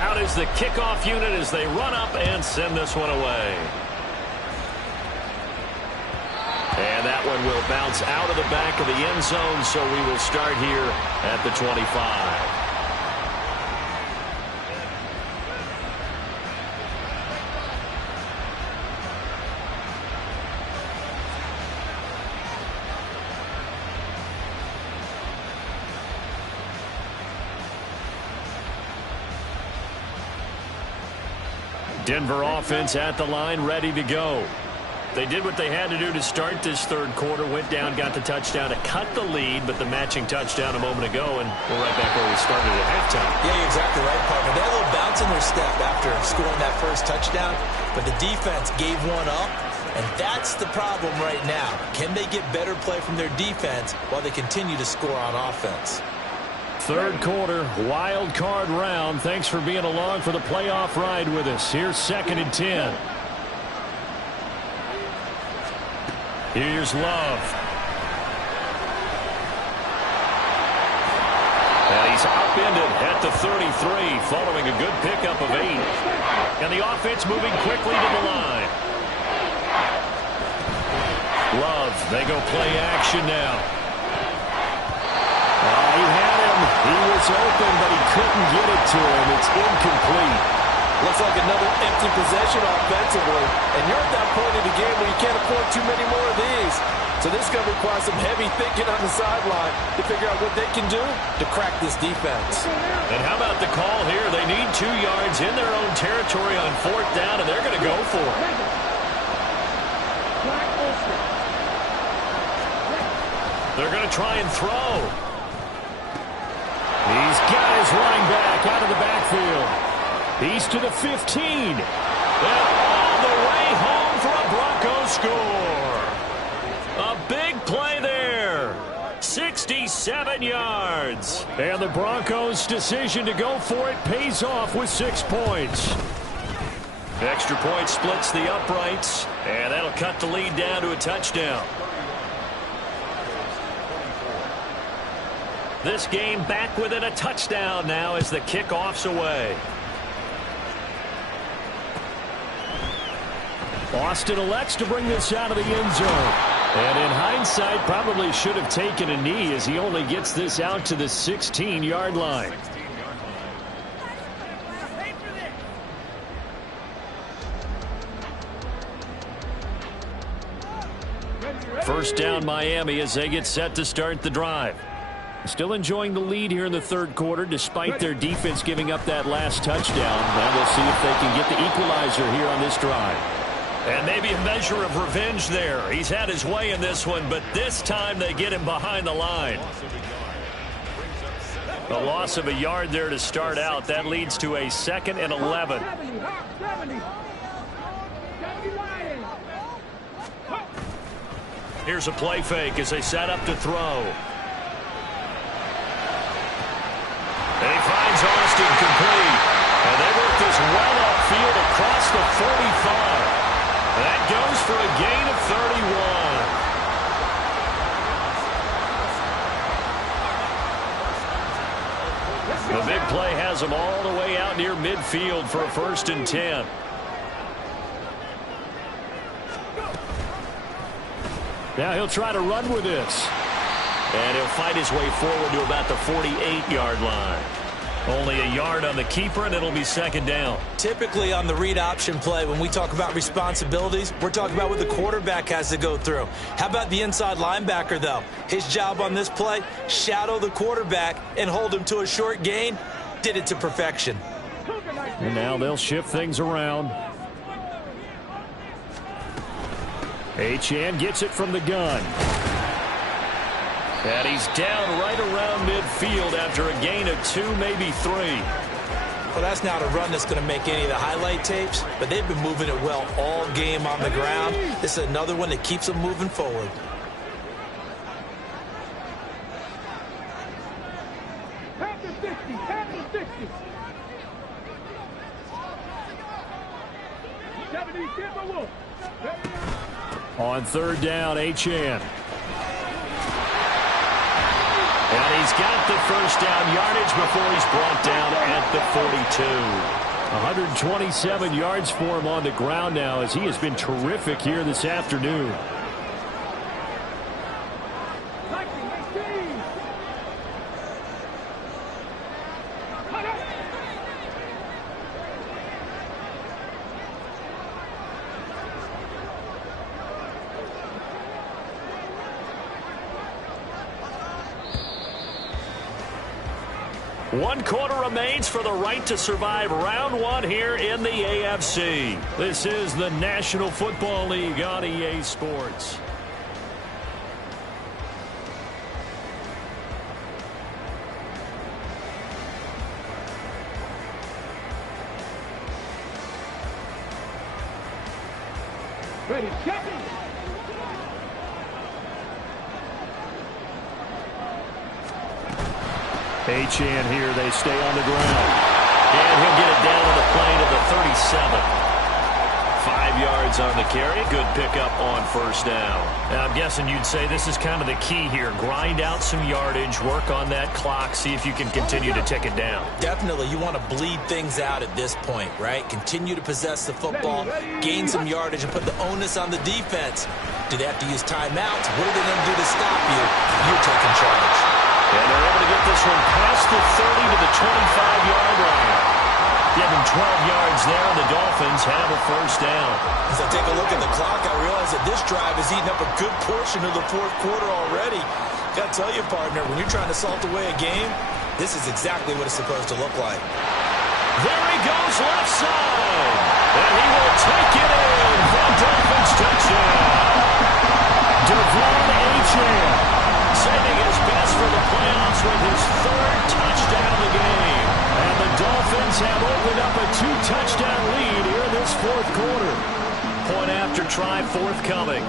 Out is the kickoff unit as they run up and send this one away. And that one will bounce out of the back of the end zone, so we will start here at the 25. Denver offense at the line, ready to go. They did what they had to do to start this third quarter, went down, got the touchdown to cut the lead, but the matching touchdown a moment ago, and we're right back where we started at halftime. Yeah, you're exactly right, partner. They had a little bounce in their step after scoring that first touchdown, but the defense gave one up, and that's the problem right now. Can they get better play from their defense while they continue to score on offense? Third quarter, wild card round. Thanks for being along for the playoff ride with us. Here's 2nd and 10. Here's Love. And he's upended at the 33 following a good pickup of 8. And the offense moving quickly to the line. Love, they go play action now. He had him. He was open, but he couldn't get it to him. It's incomplete. Looks like another empty possession offensively. And you're at that point in the game where you can't afford too many more of these. So this is going to require some heavy thinking on the sideline to figure out what they can do to crack this defense. And how about the call here? They need 2 yards in their own territory on 4th down, and they're going to go for it. They're going to try and throw. He's got his running back out of the backfield. He's to the 15. And all the way home for a Broncos score. A big play there. 67 yards. And the Broncos' decision to go for it pays off with 6 points. Extra point splits the uprights, and that'll cut the lead down to a touchdown. This game back within a touchdown now as the kickoff's away. Austin elects to bring this out of the end zone. And in hindsight, probably should have taken a knee as he only gets this out to the 16-yard line. First down Miami as they get set to start the drive. Still enjoying the lead here in the third quarter despite their defense giving up that last touchdown. Now we'll see if they can get the equalizer here on this drive. And maybe a measure of revenge there. He's had his way in this one, but this time they get him behind the line. A loss of a yard there to start out. That leads to a 2nd and 11. Here's a play fake as they set up to throw. And he finds Austin complete. And they work this well upfield across the 45. That goes for a gain of 31. The big play has him all the way out near midfield for a 1st and 10. Now he'll try to run with this. And he'll fight his way forward to about the 48-yard line. Only a yard on the keeper, and it'll be 2nd down. Typically on the read option play, when we talk about responsibilities, we're talking about what the quarterback has to go through. How about the inside linebacker, though? His job on this play, shadow the quarterback and hold him to a short gain. Did it to perfection. And now they'll shift things around. Achane gets it from the gun. And he's down right around midfield after a gain of 2, maybe 3. Well, that's not a run that's going to make any of the highlight tapes, but they've been moving it well all game on the ground. This is another one that keeps them moving forward. On third down, Achane. And he's got the first down yardage before he's brought down at the 42. 127 yards for him on the ground now as he has been terrific here this afternoon. One quarter remains for the right to survive round 1 here in the AFC. This is the National Football League on EA Sports. Ready, check. Achane here, they stay on the ground. And he'll get it down to the plane of the 37. 5 yards on the carry. Good pickup on first down. Now, I'm guessing you'd say this is kind of the key here. Grind out some yardage, work on that clock, see if you can continue to tick it down. Definitely, you want to bleed things out at this point, right? Continue to possess the football, gain some yardage, and put the onus on the defense. Do they have to use timeouts? What are they going to do to stop you? You're taking charge. And they're able to get this one past the 30 to the 25-yard line. Give them 12 yards there, and the Dolphins have a first down. As I take a look at the clock, I realize that this drive has eaten up a good portion of the fourth quarter already. Got to tell you, partner, when you're trying to salt away a game, this is exactly what it's supposed to look like. There he goes left side. And he will take it in for Dolphins touchdown. Devon Achane saving his best for the playoffs with his 3rd touchdown of the game. And the Dolphins have opened up a 2-touchdown lead here in this 4th quarter. Point after try forthcoming.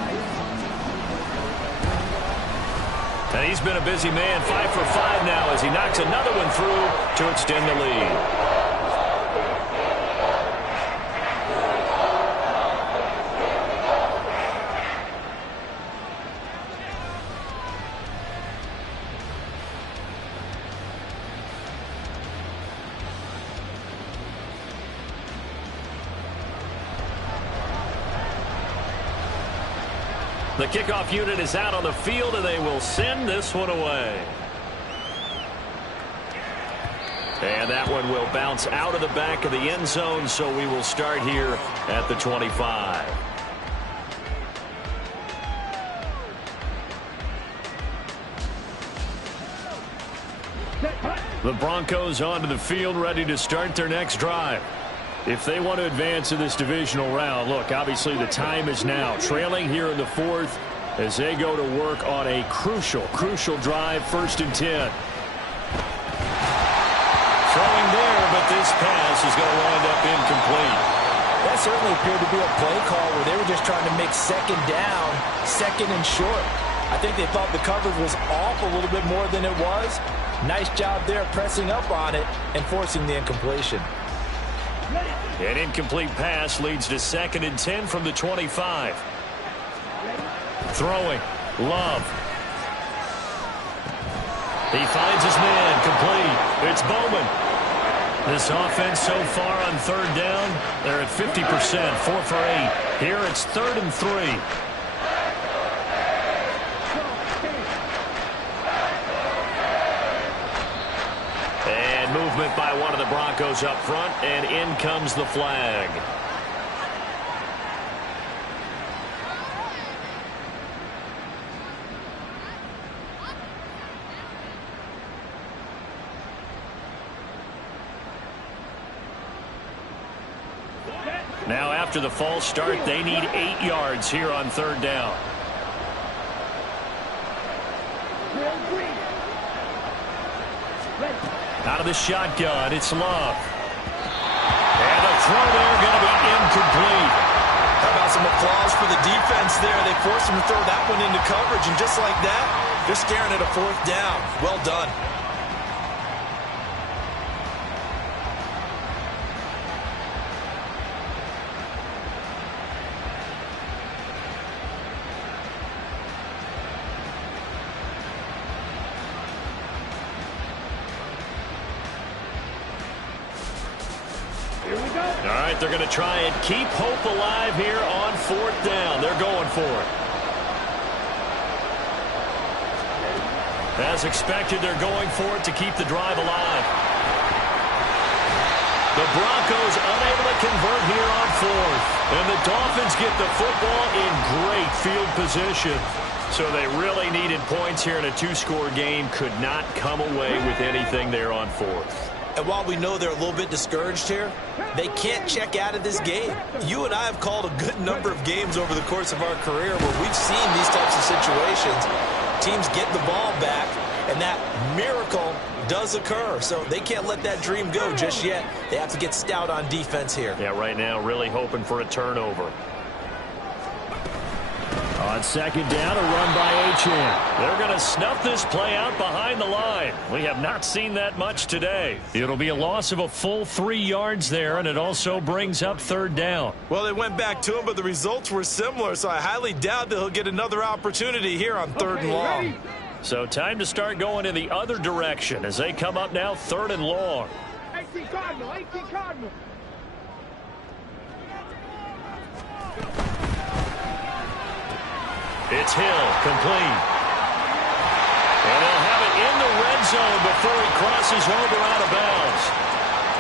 And he's been a busy man, 5 for 5 now as he knocks another one through to extend the lead. The kickoff unit is out on the field, and they will send this one away. And that one will bounce out of the back of the end zone, so we will start here at the 25. The Broncos onto the field, ready to start their next drive. If they want to advance in this divisional round, look, obviously the time is now. Trailing here in the 4th as they go to work on a crucial drive, 1st and 10. Throwing there, but this pass is going to wind up incomplete. That certainly appeared to be a play call where they were just trying to make 2nd down, 2nd and short. I think they thought the coverage was off a little bit more than it was. Nice job there pressing up on it and forcing the incompletion. An incomplete pass leads to 2nd and 10 from the 25. Throwing. Love. He finds his man. Complete. It's Bowman. This offense so far on 3rd down, they're at 50%, 4 for 8. Here it's 3rd and 3. Movement by one of the Broncos up front, and in comes the flag. after the false start. They need 8 yards here on third down. Out of the shotgun, it's Love. And the throw there going to be incomplete. How about some applause for the defense there? They forced him to throw that one into coverage, and just like that, they're staring at a fourth down. Well done. All right, they're going to try and keep hope alive here on fourth down. They're going for it. As expected, they're going for it to keep the drive alive. The Broncos unable to convert here on fourth. And the Dolphins get the football in great field position. So they really needed points here in a 2-score game. Could not come away with anything there on fourth. And while we know they're a little bit discouraged here, they can't check out of this game. You and I have called a good number of games over the course of our career where we've seen these types of situations. Teams get the ball back, and that miracle does occur. So they can't let that dream go just yet. They have to get stout on defense here. Yeah, right now really hoping for a turnover. On second down, a run by Achane. They're going to snuff this play out behind the line. We have not seen that much today. It'll be a loss of a full 3 yards there, and it also brings up third down. Well, they went back to him, but the results were similar, so I highly doubt that he'll get another opportunity here on third and long. So time to start going in the other direction as they come up now third and long. 18 Cardinal, 18 Cardinal. It's Hill, complete. And they'll have it in the red zone before he crosses over out of bounds.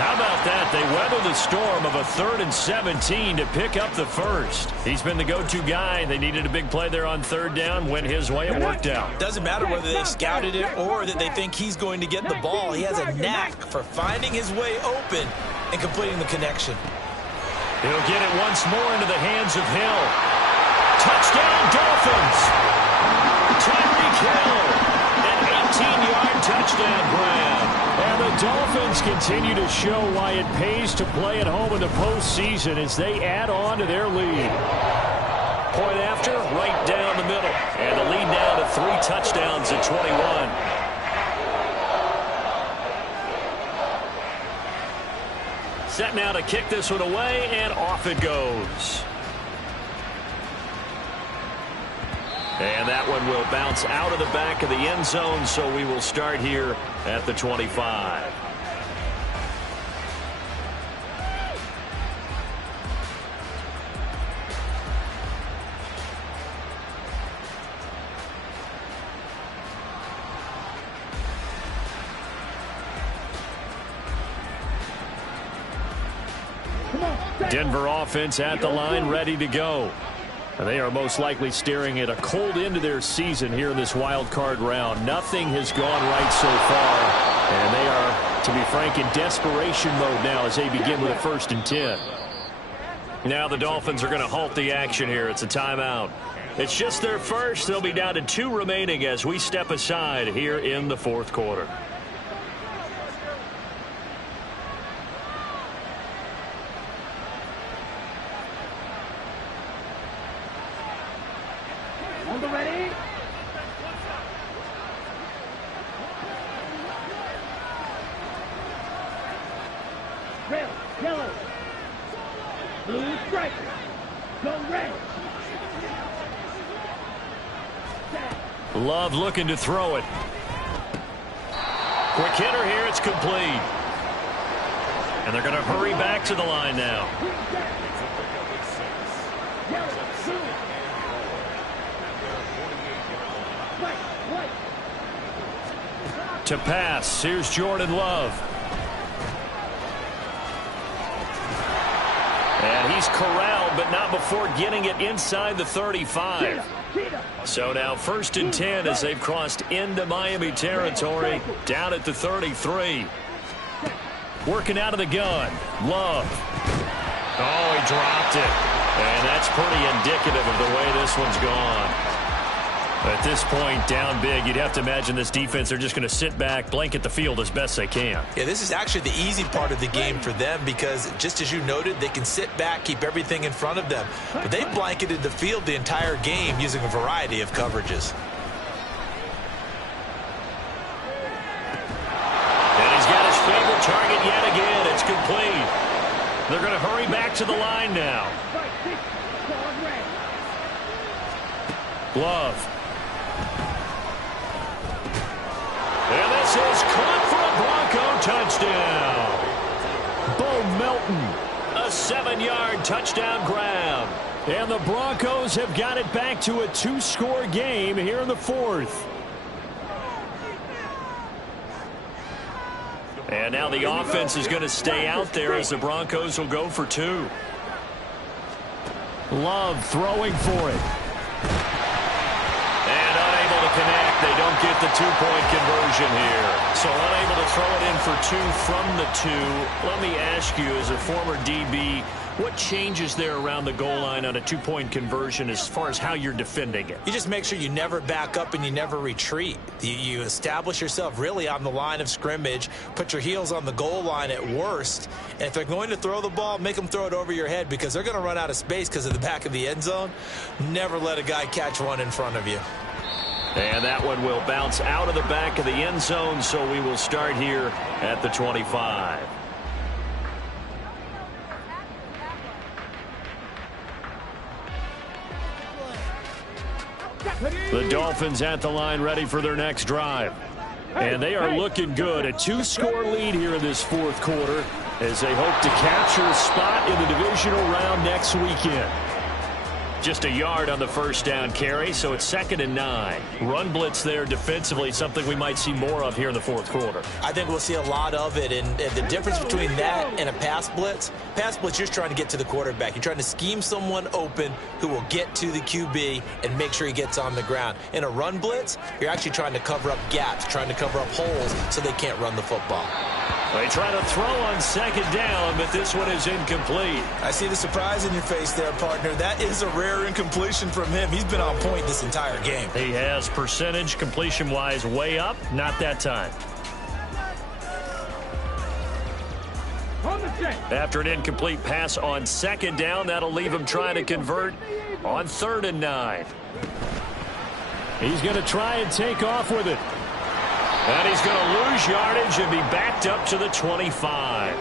How about that? They weather the storm of a 3rd and 17 to pick up the first. He's been the go-to guy. They needed a big play there on third down. Went his way. It worked out. Doesn't matter whether they scouted it or that they think he's going to get the ball. He has a knack for finding his way open and completing the connection. He'll get it once more into the hands of Hill. Touchdown, Dolphins! Tyreek Hill, an 18-yard touchdown grab. And the Dolphins continue to show why it pays to play at home in the postseason as they add on to their lead. Point after, right down the middle. And the lead now to 3 touchdowns at 21. Set now to kick this one away, and off it goes. And that one will bounce out of the back of the end zone, so we will start here at the 25. Denver offense at the line, ready to go. And they are most likely staring at a cold end to their season here in this wild card round. Nothing has gone right so far. And they are, to be frank, in desperation mode now as they begin with a 1st and 10. Now the Dolphins are going to halt the action here. It's a timeout. It's just their first. They'll be down to 2 remaining as we step aside here in the 4th quarter. Ready? Red, yellow, blue stripe, go red. Love looking to throw it. Quick hitter here, it's complete. And they're going to hurry back to the line now. To pass, here's Jordan Love. And he's corralled, but not before getting it inside the 35. So now 1st and 10 as they've crossed into Miami territory, down at the 33. Working out of the gun, Love. Oh, he dropped it. And that's pretty indicative of the way this one's gone. At this point, down big, you'd have to imagine this defense, they're just going to sit back, blanket the field as best they can. Yeah, this is actually the easy part of the game for them because, just as you noted, they can sit back, keep everything in front of them. But they blanketed the field the entire game using a variety of coverages. And he's got his favorite target yet again. It's complete. They're going to hurry back to the line now. Love. And this is caught for a Bronco touchdown. Bo Melton, a 7-yard touchdown grab. And the Broncos have got it back to a 2-score game here in the 4th. And now the offense is going to stay out there as the Broncos will go for 2. Love throwing for it. And unable to connect. They don't get the 2-point conversion here. So unable to throw it in for 2 from the 2. Let me ask you, as a former DB, what changes there around the goal line on a 2-point conversion as far as how you're defending it? You just make sure you never back up and you never retreat. You establish yourself really on the line of scrimmage, put your heels on the goal line at worst, and if they're going to throw the ball, make them throw it over your head because they're going to run out of space because of the back of the end zone. Never let a guy catch one in front of you. And that one will bounce out of the back of the end zone, so we will start here at the 25. The Dolphins at the line ready for their next drive. And they are looking good. A 2-score lead here in this 4th quarter as they hope to capture a spot in the divisional round next weekend. Just a yard on the first down carry, so it's 2nd and 9. Run blitz there defensively, something we might see more of here in the 4th quarter. I think we'll see a lot of it, and the difference between that and a pass blitz, you're just trying to get to the quarterback. You're trying to scheme someone open who will get to the QB and make sure he gets on the ground. In a run blitz, you're actually trying to cover up gaps, trying to cover up holes so they can't run the football. They try to throw on 2nd down, but this one is incomplete. I see the surprise in your face there, partner. That is a rare incompletion from him. He's been on point this entire game. He has percentage completion-wise way up. Not that time. After an incomplete pass on 2nd down, that'll leave him trying to convert on 3rd and 9. He's going to try and take off with it. And he's going to lose yardage and be backed up to the 25.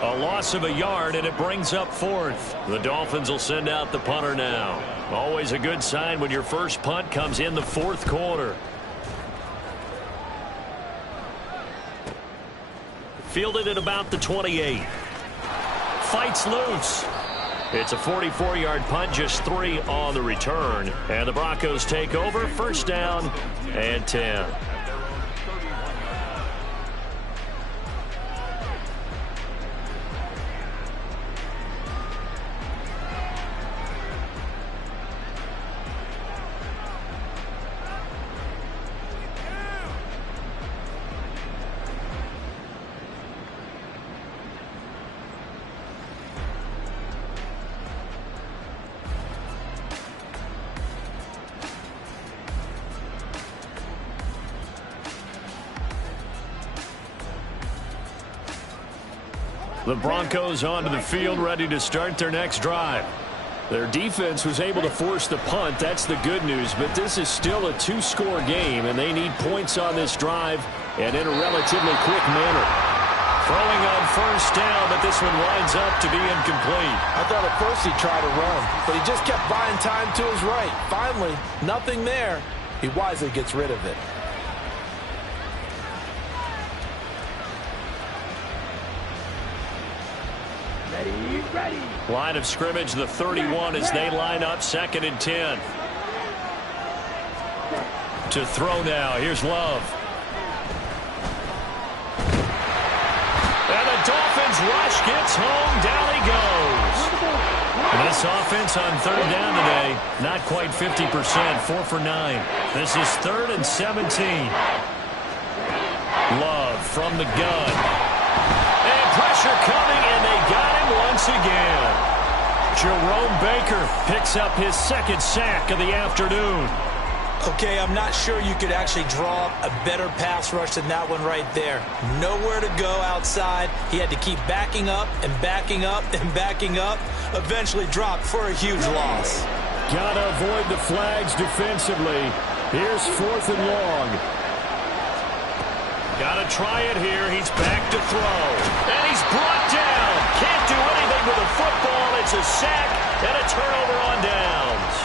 A loss of a yard, and it brings up 4th. The Dolphins will send out the punter now. Always a good sign when your first punt comes in the 4th quarter. Fielded at about the 28. Fights loose. It's a 44-yard punt, just 3 on the return. And the Broncos take over, 1st down and 10. The Broncos onto the field, ready to start their next drive. Their defense was able to force the punt. That's the good news, but this is still a 2-score game, and they need points on this drive and in a relatively quick manner. Throwing on 1st down, but this one winds up to be incomplete. I thought at first he tried to run, but he just kept buying time to his right. Finally, nothing there. He wisely gets rid of it. Ready. Line of scrimmage, the 31, as they line up 2nd and 10. To throw now. Here's Love. And the Dolphins rush gets home. Down he goes. And this offense on 3rd down today, not quite 50%, 4 for 9. This is 3rd and 17. Love from the gun. And pressure coming, and they got him once again. Jerome Baker picks up his second sack of the afternoon. Okay, I'm not sure you could actually draw up a better pass rush than that one right there. Nowhere to go outside. He had to keep backing up and backing up and backing up. Eventually dropped for a huge loss. Gotta avoid the flags defensively. Here's 4th and long. Gotta try it here. He's back to throw. And he's brought down. Can't do anything with a football. It's a sack and a turnover on downs.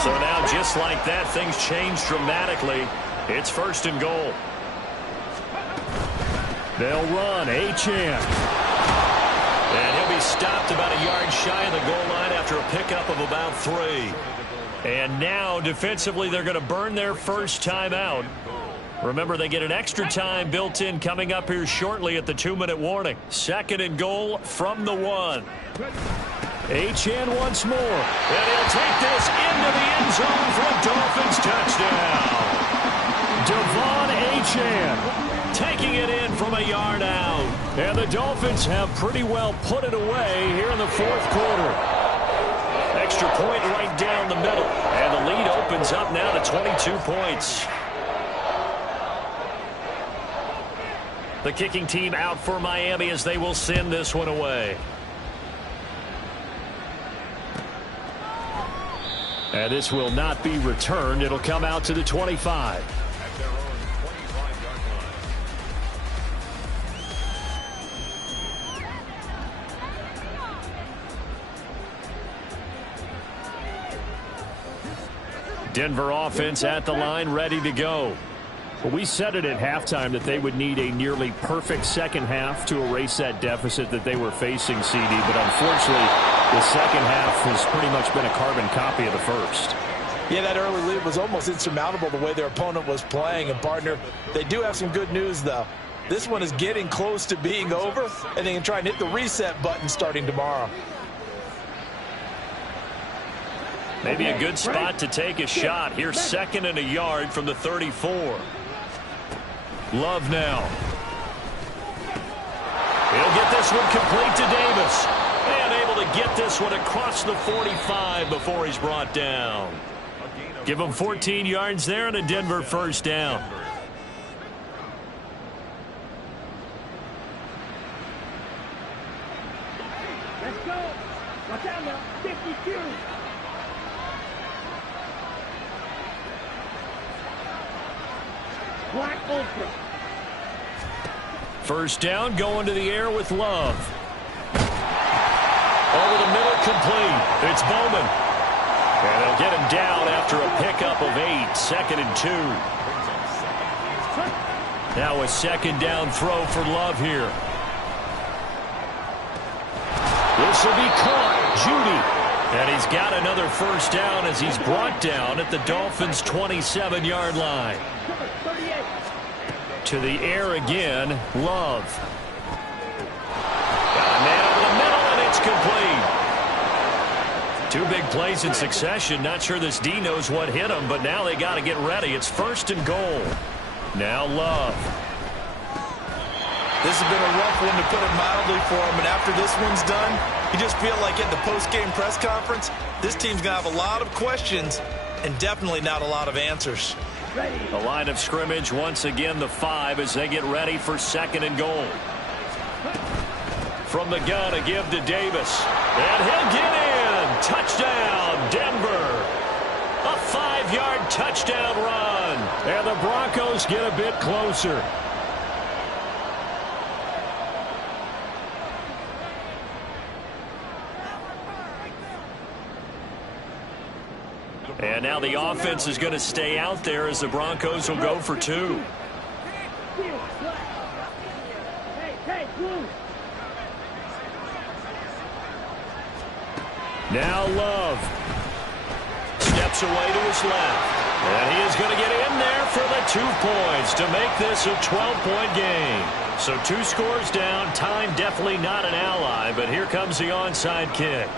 So now, just like that, things change dramatically. It's 1st and goal. They'll run. Achane. And he'll be stopped about a yard shy of the goal line after a pickup of about 3. And now, defensively, they're going to burn their first time out. Remember, they get an extra time built in coming up here shortly at the 2-minute warning. 2nd and goal from the 1. Achane once more. And he'll take this into the end zone for a Dolphins touchdown. Devon Achane Taking it in from a yard out. And the Dolphins have pretty well put it away here in the 4th quarter. Extra point right down the middle. And the lead opens up now to 22 points. The kicking team out for Miami as they will send this one away. And this will not be returned. It'll come out to the 25. Denver offense at the line, ready to go. Well, we said it at halftime that they would need a nearly perfect second half to erase that deficit that they were facing, CD. But unfortunately, the second half has pretty much been a carbon copy of the first. Yeah, that early lead was almost insurmountable the way their opponent was playing. And, partner, they do have some good news, though. This one is getting close to being over, and they can try and hit the reset button starting tomorrow. Maybe a good spot to take a shot. Here's 2nd and a yard from the 34. Love now. He'll get this one complete to Davis. And able to get this one across the 45 before he's brought down. Give him 14 yards there and a Denver first down. Let's go. Watch out now. 52. Black Ultra. First down, going to the air with Love. Over the middle, complete. It's Bowman. And they'll get him down after a pickup of 8. 2nd and 2. Now a 2nd down throw for Love here. This will be caught. Judy. And he's got another first down as he's brought down at the Dolphins' 27-yard line. To the air again, Love. Got a man over the middle, and it's complete. 2 big plays in succession. Not sure this D knows what hit him, but now they got to get ready. It's 1st and goal. Now Love. This has been a rough one, to put it mildly, for him. And after this one's done, you just feel like at the post-game press conference, this team's going to have a lot of questions and definitely not a lot of answers. The line of scrimmage, once again, the 5 as they get ready for 2nd and goal. From the gun, a give to Davis. And he'll get in. Touchdown, Denver. A 5-yard touchdown run. And the Broncos get a bit closer. And now the offense is going to stay out there as the Broncos will go for 2. Now Love. Steps away to his left. And he is going to get in there for the 2 points to make this a 12-point game. So 2 scores down. Time definitely not an ally, but here comes the onside kick.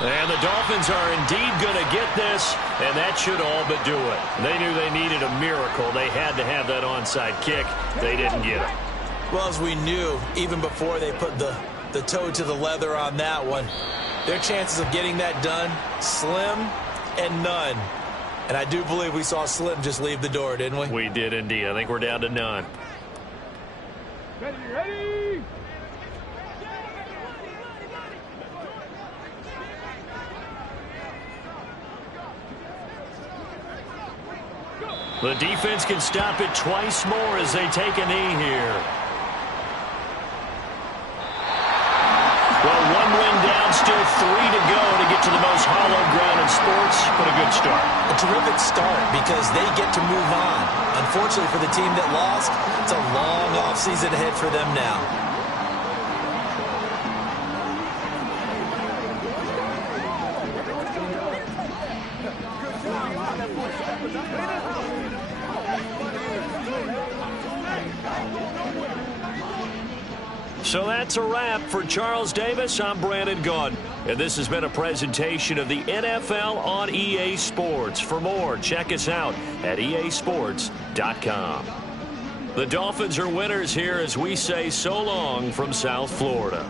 And the the Dolphins are indeed going to get this, and that should all but do it. They knew they needed a miracle. They had to have that onside kick. They didn't get it. Well, as we knew, even before they put the toe to the leather on that one, their chances of getting that done, slim and none. And I do believe we saw Slim just leave the door, didn't we? We did indeed. I think we're down to none. Ready. The defense can stop it twice more as they take a knee here. Well, one win down, still 3 to go to get to the most hallowed ground in sports, but a good start. A terrific start because they get to move on. Unfortunately for the team that lost, it's a long offseason ahead for them now. So that's a wrap for Charles Davis. I'm Brandon Gaudin, and this has been a presentation of the NFL on EA Sports. For more, check us out at easports.com. The Dolphins are winners here as we say so long from South Florida.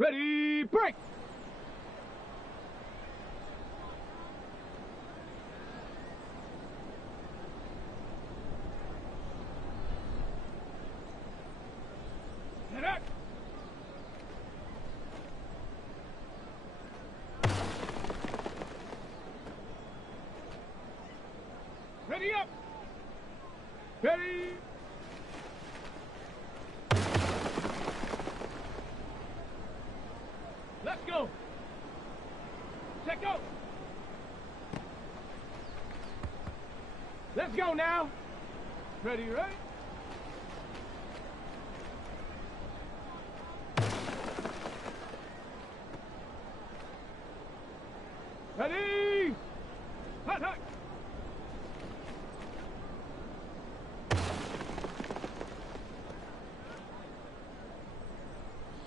Ready, break! Get up! Ready up! Ready! Let's go! Check go! Let's go now! Ready, right? Ready! Hot, hot!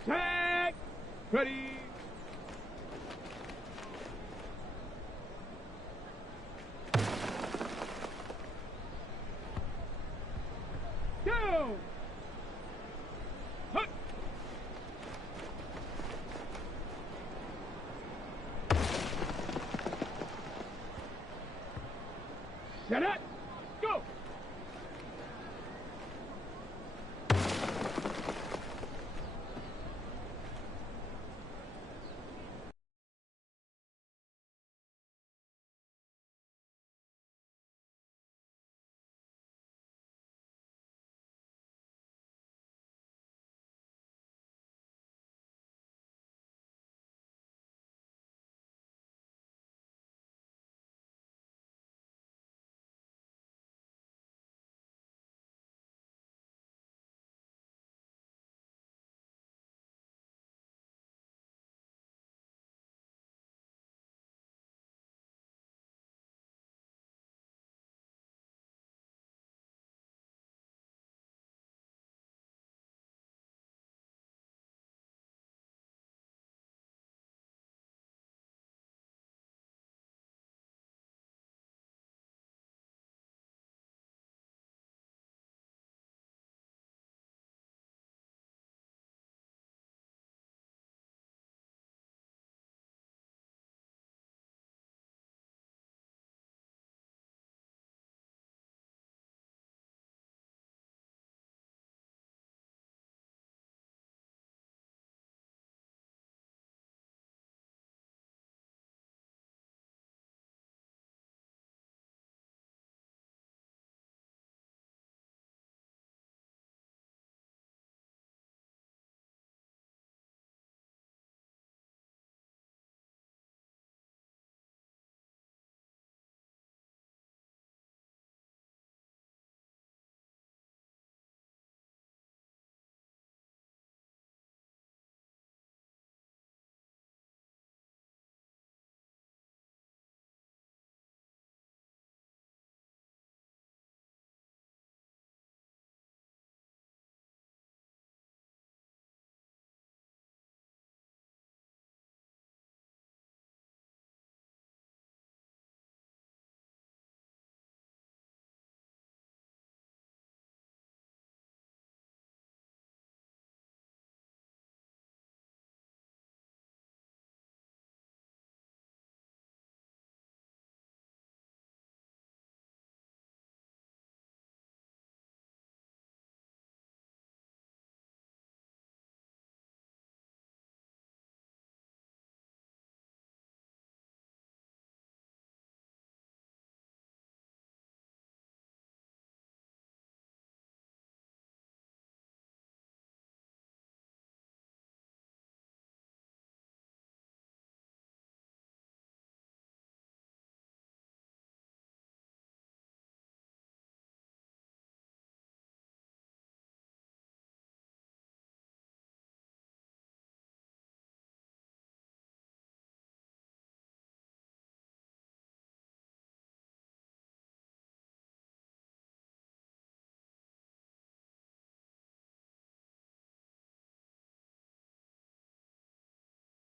Set! Ready! Go!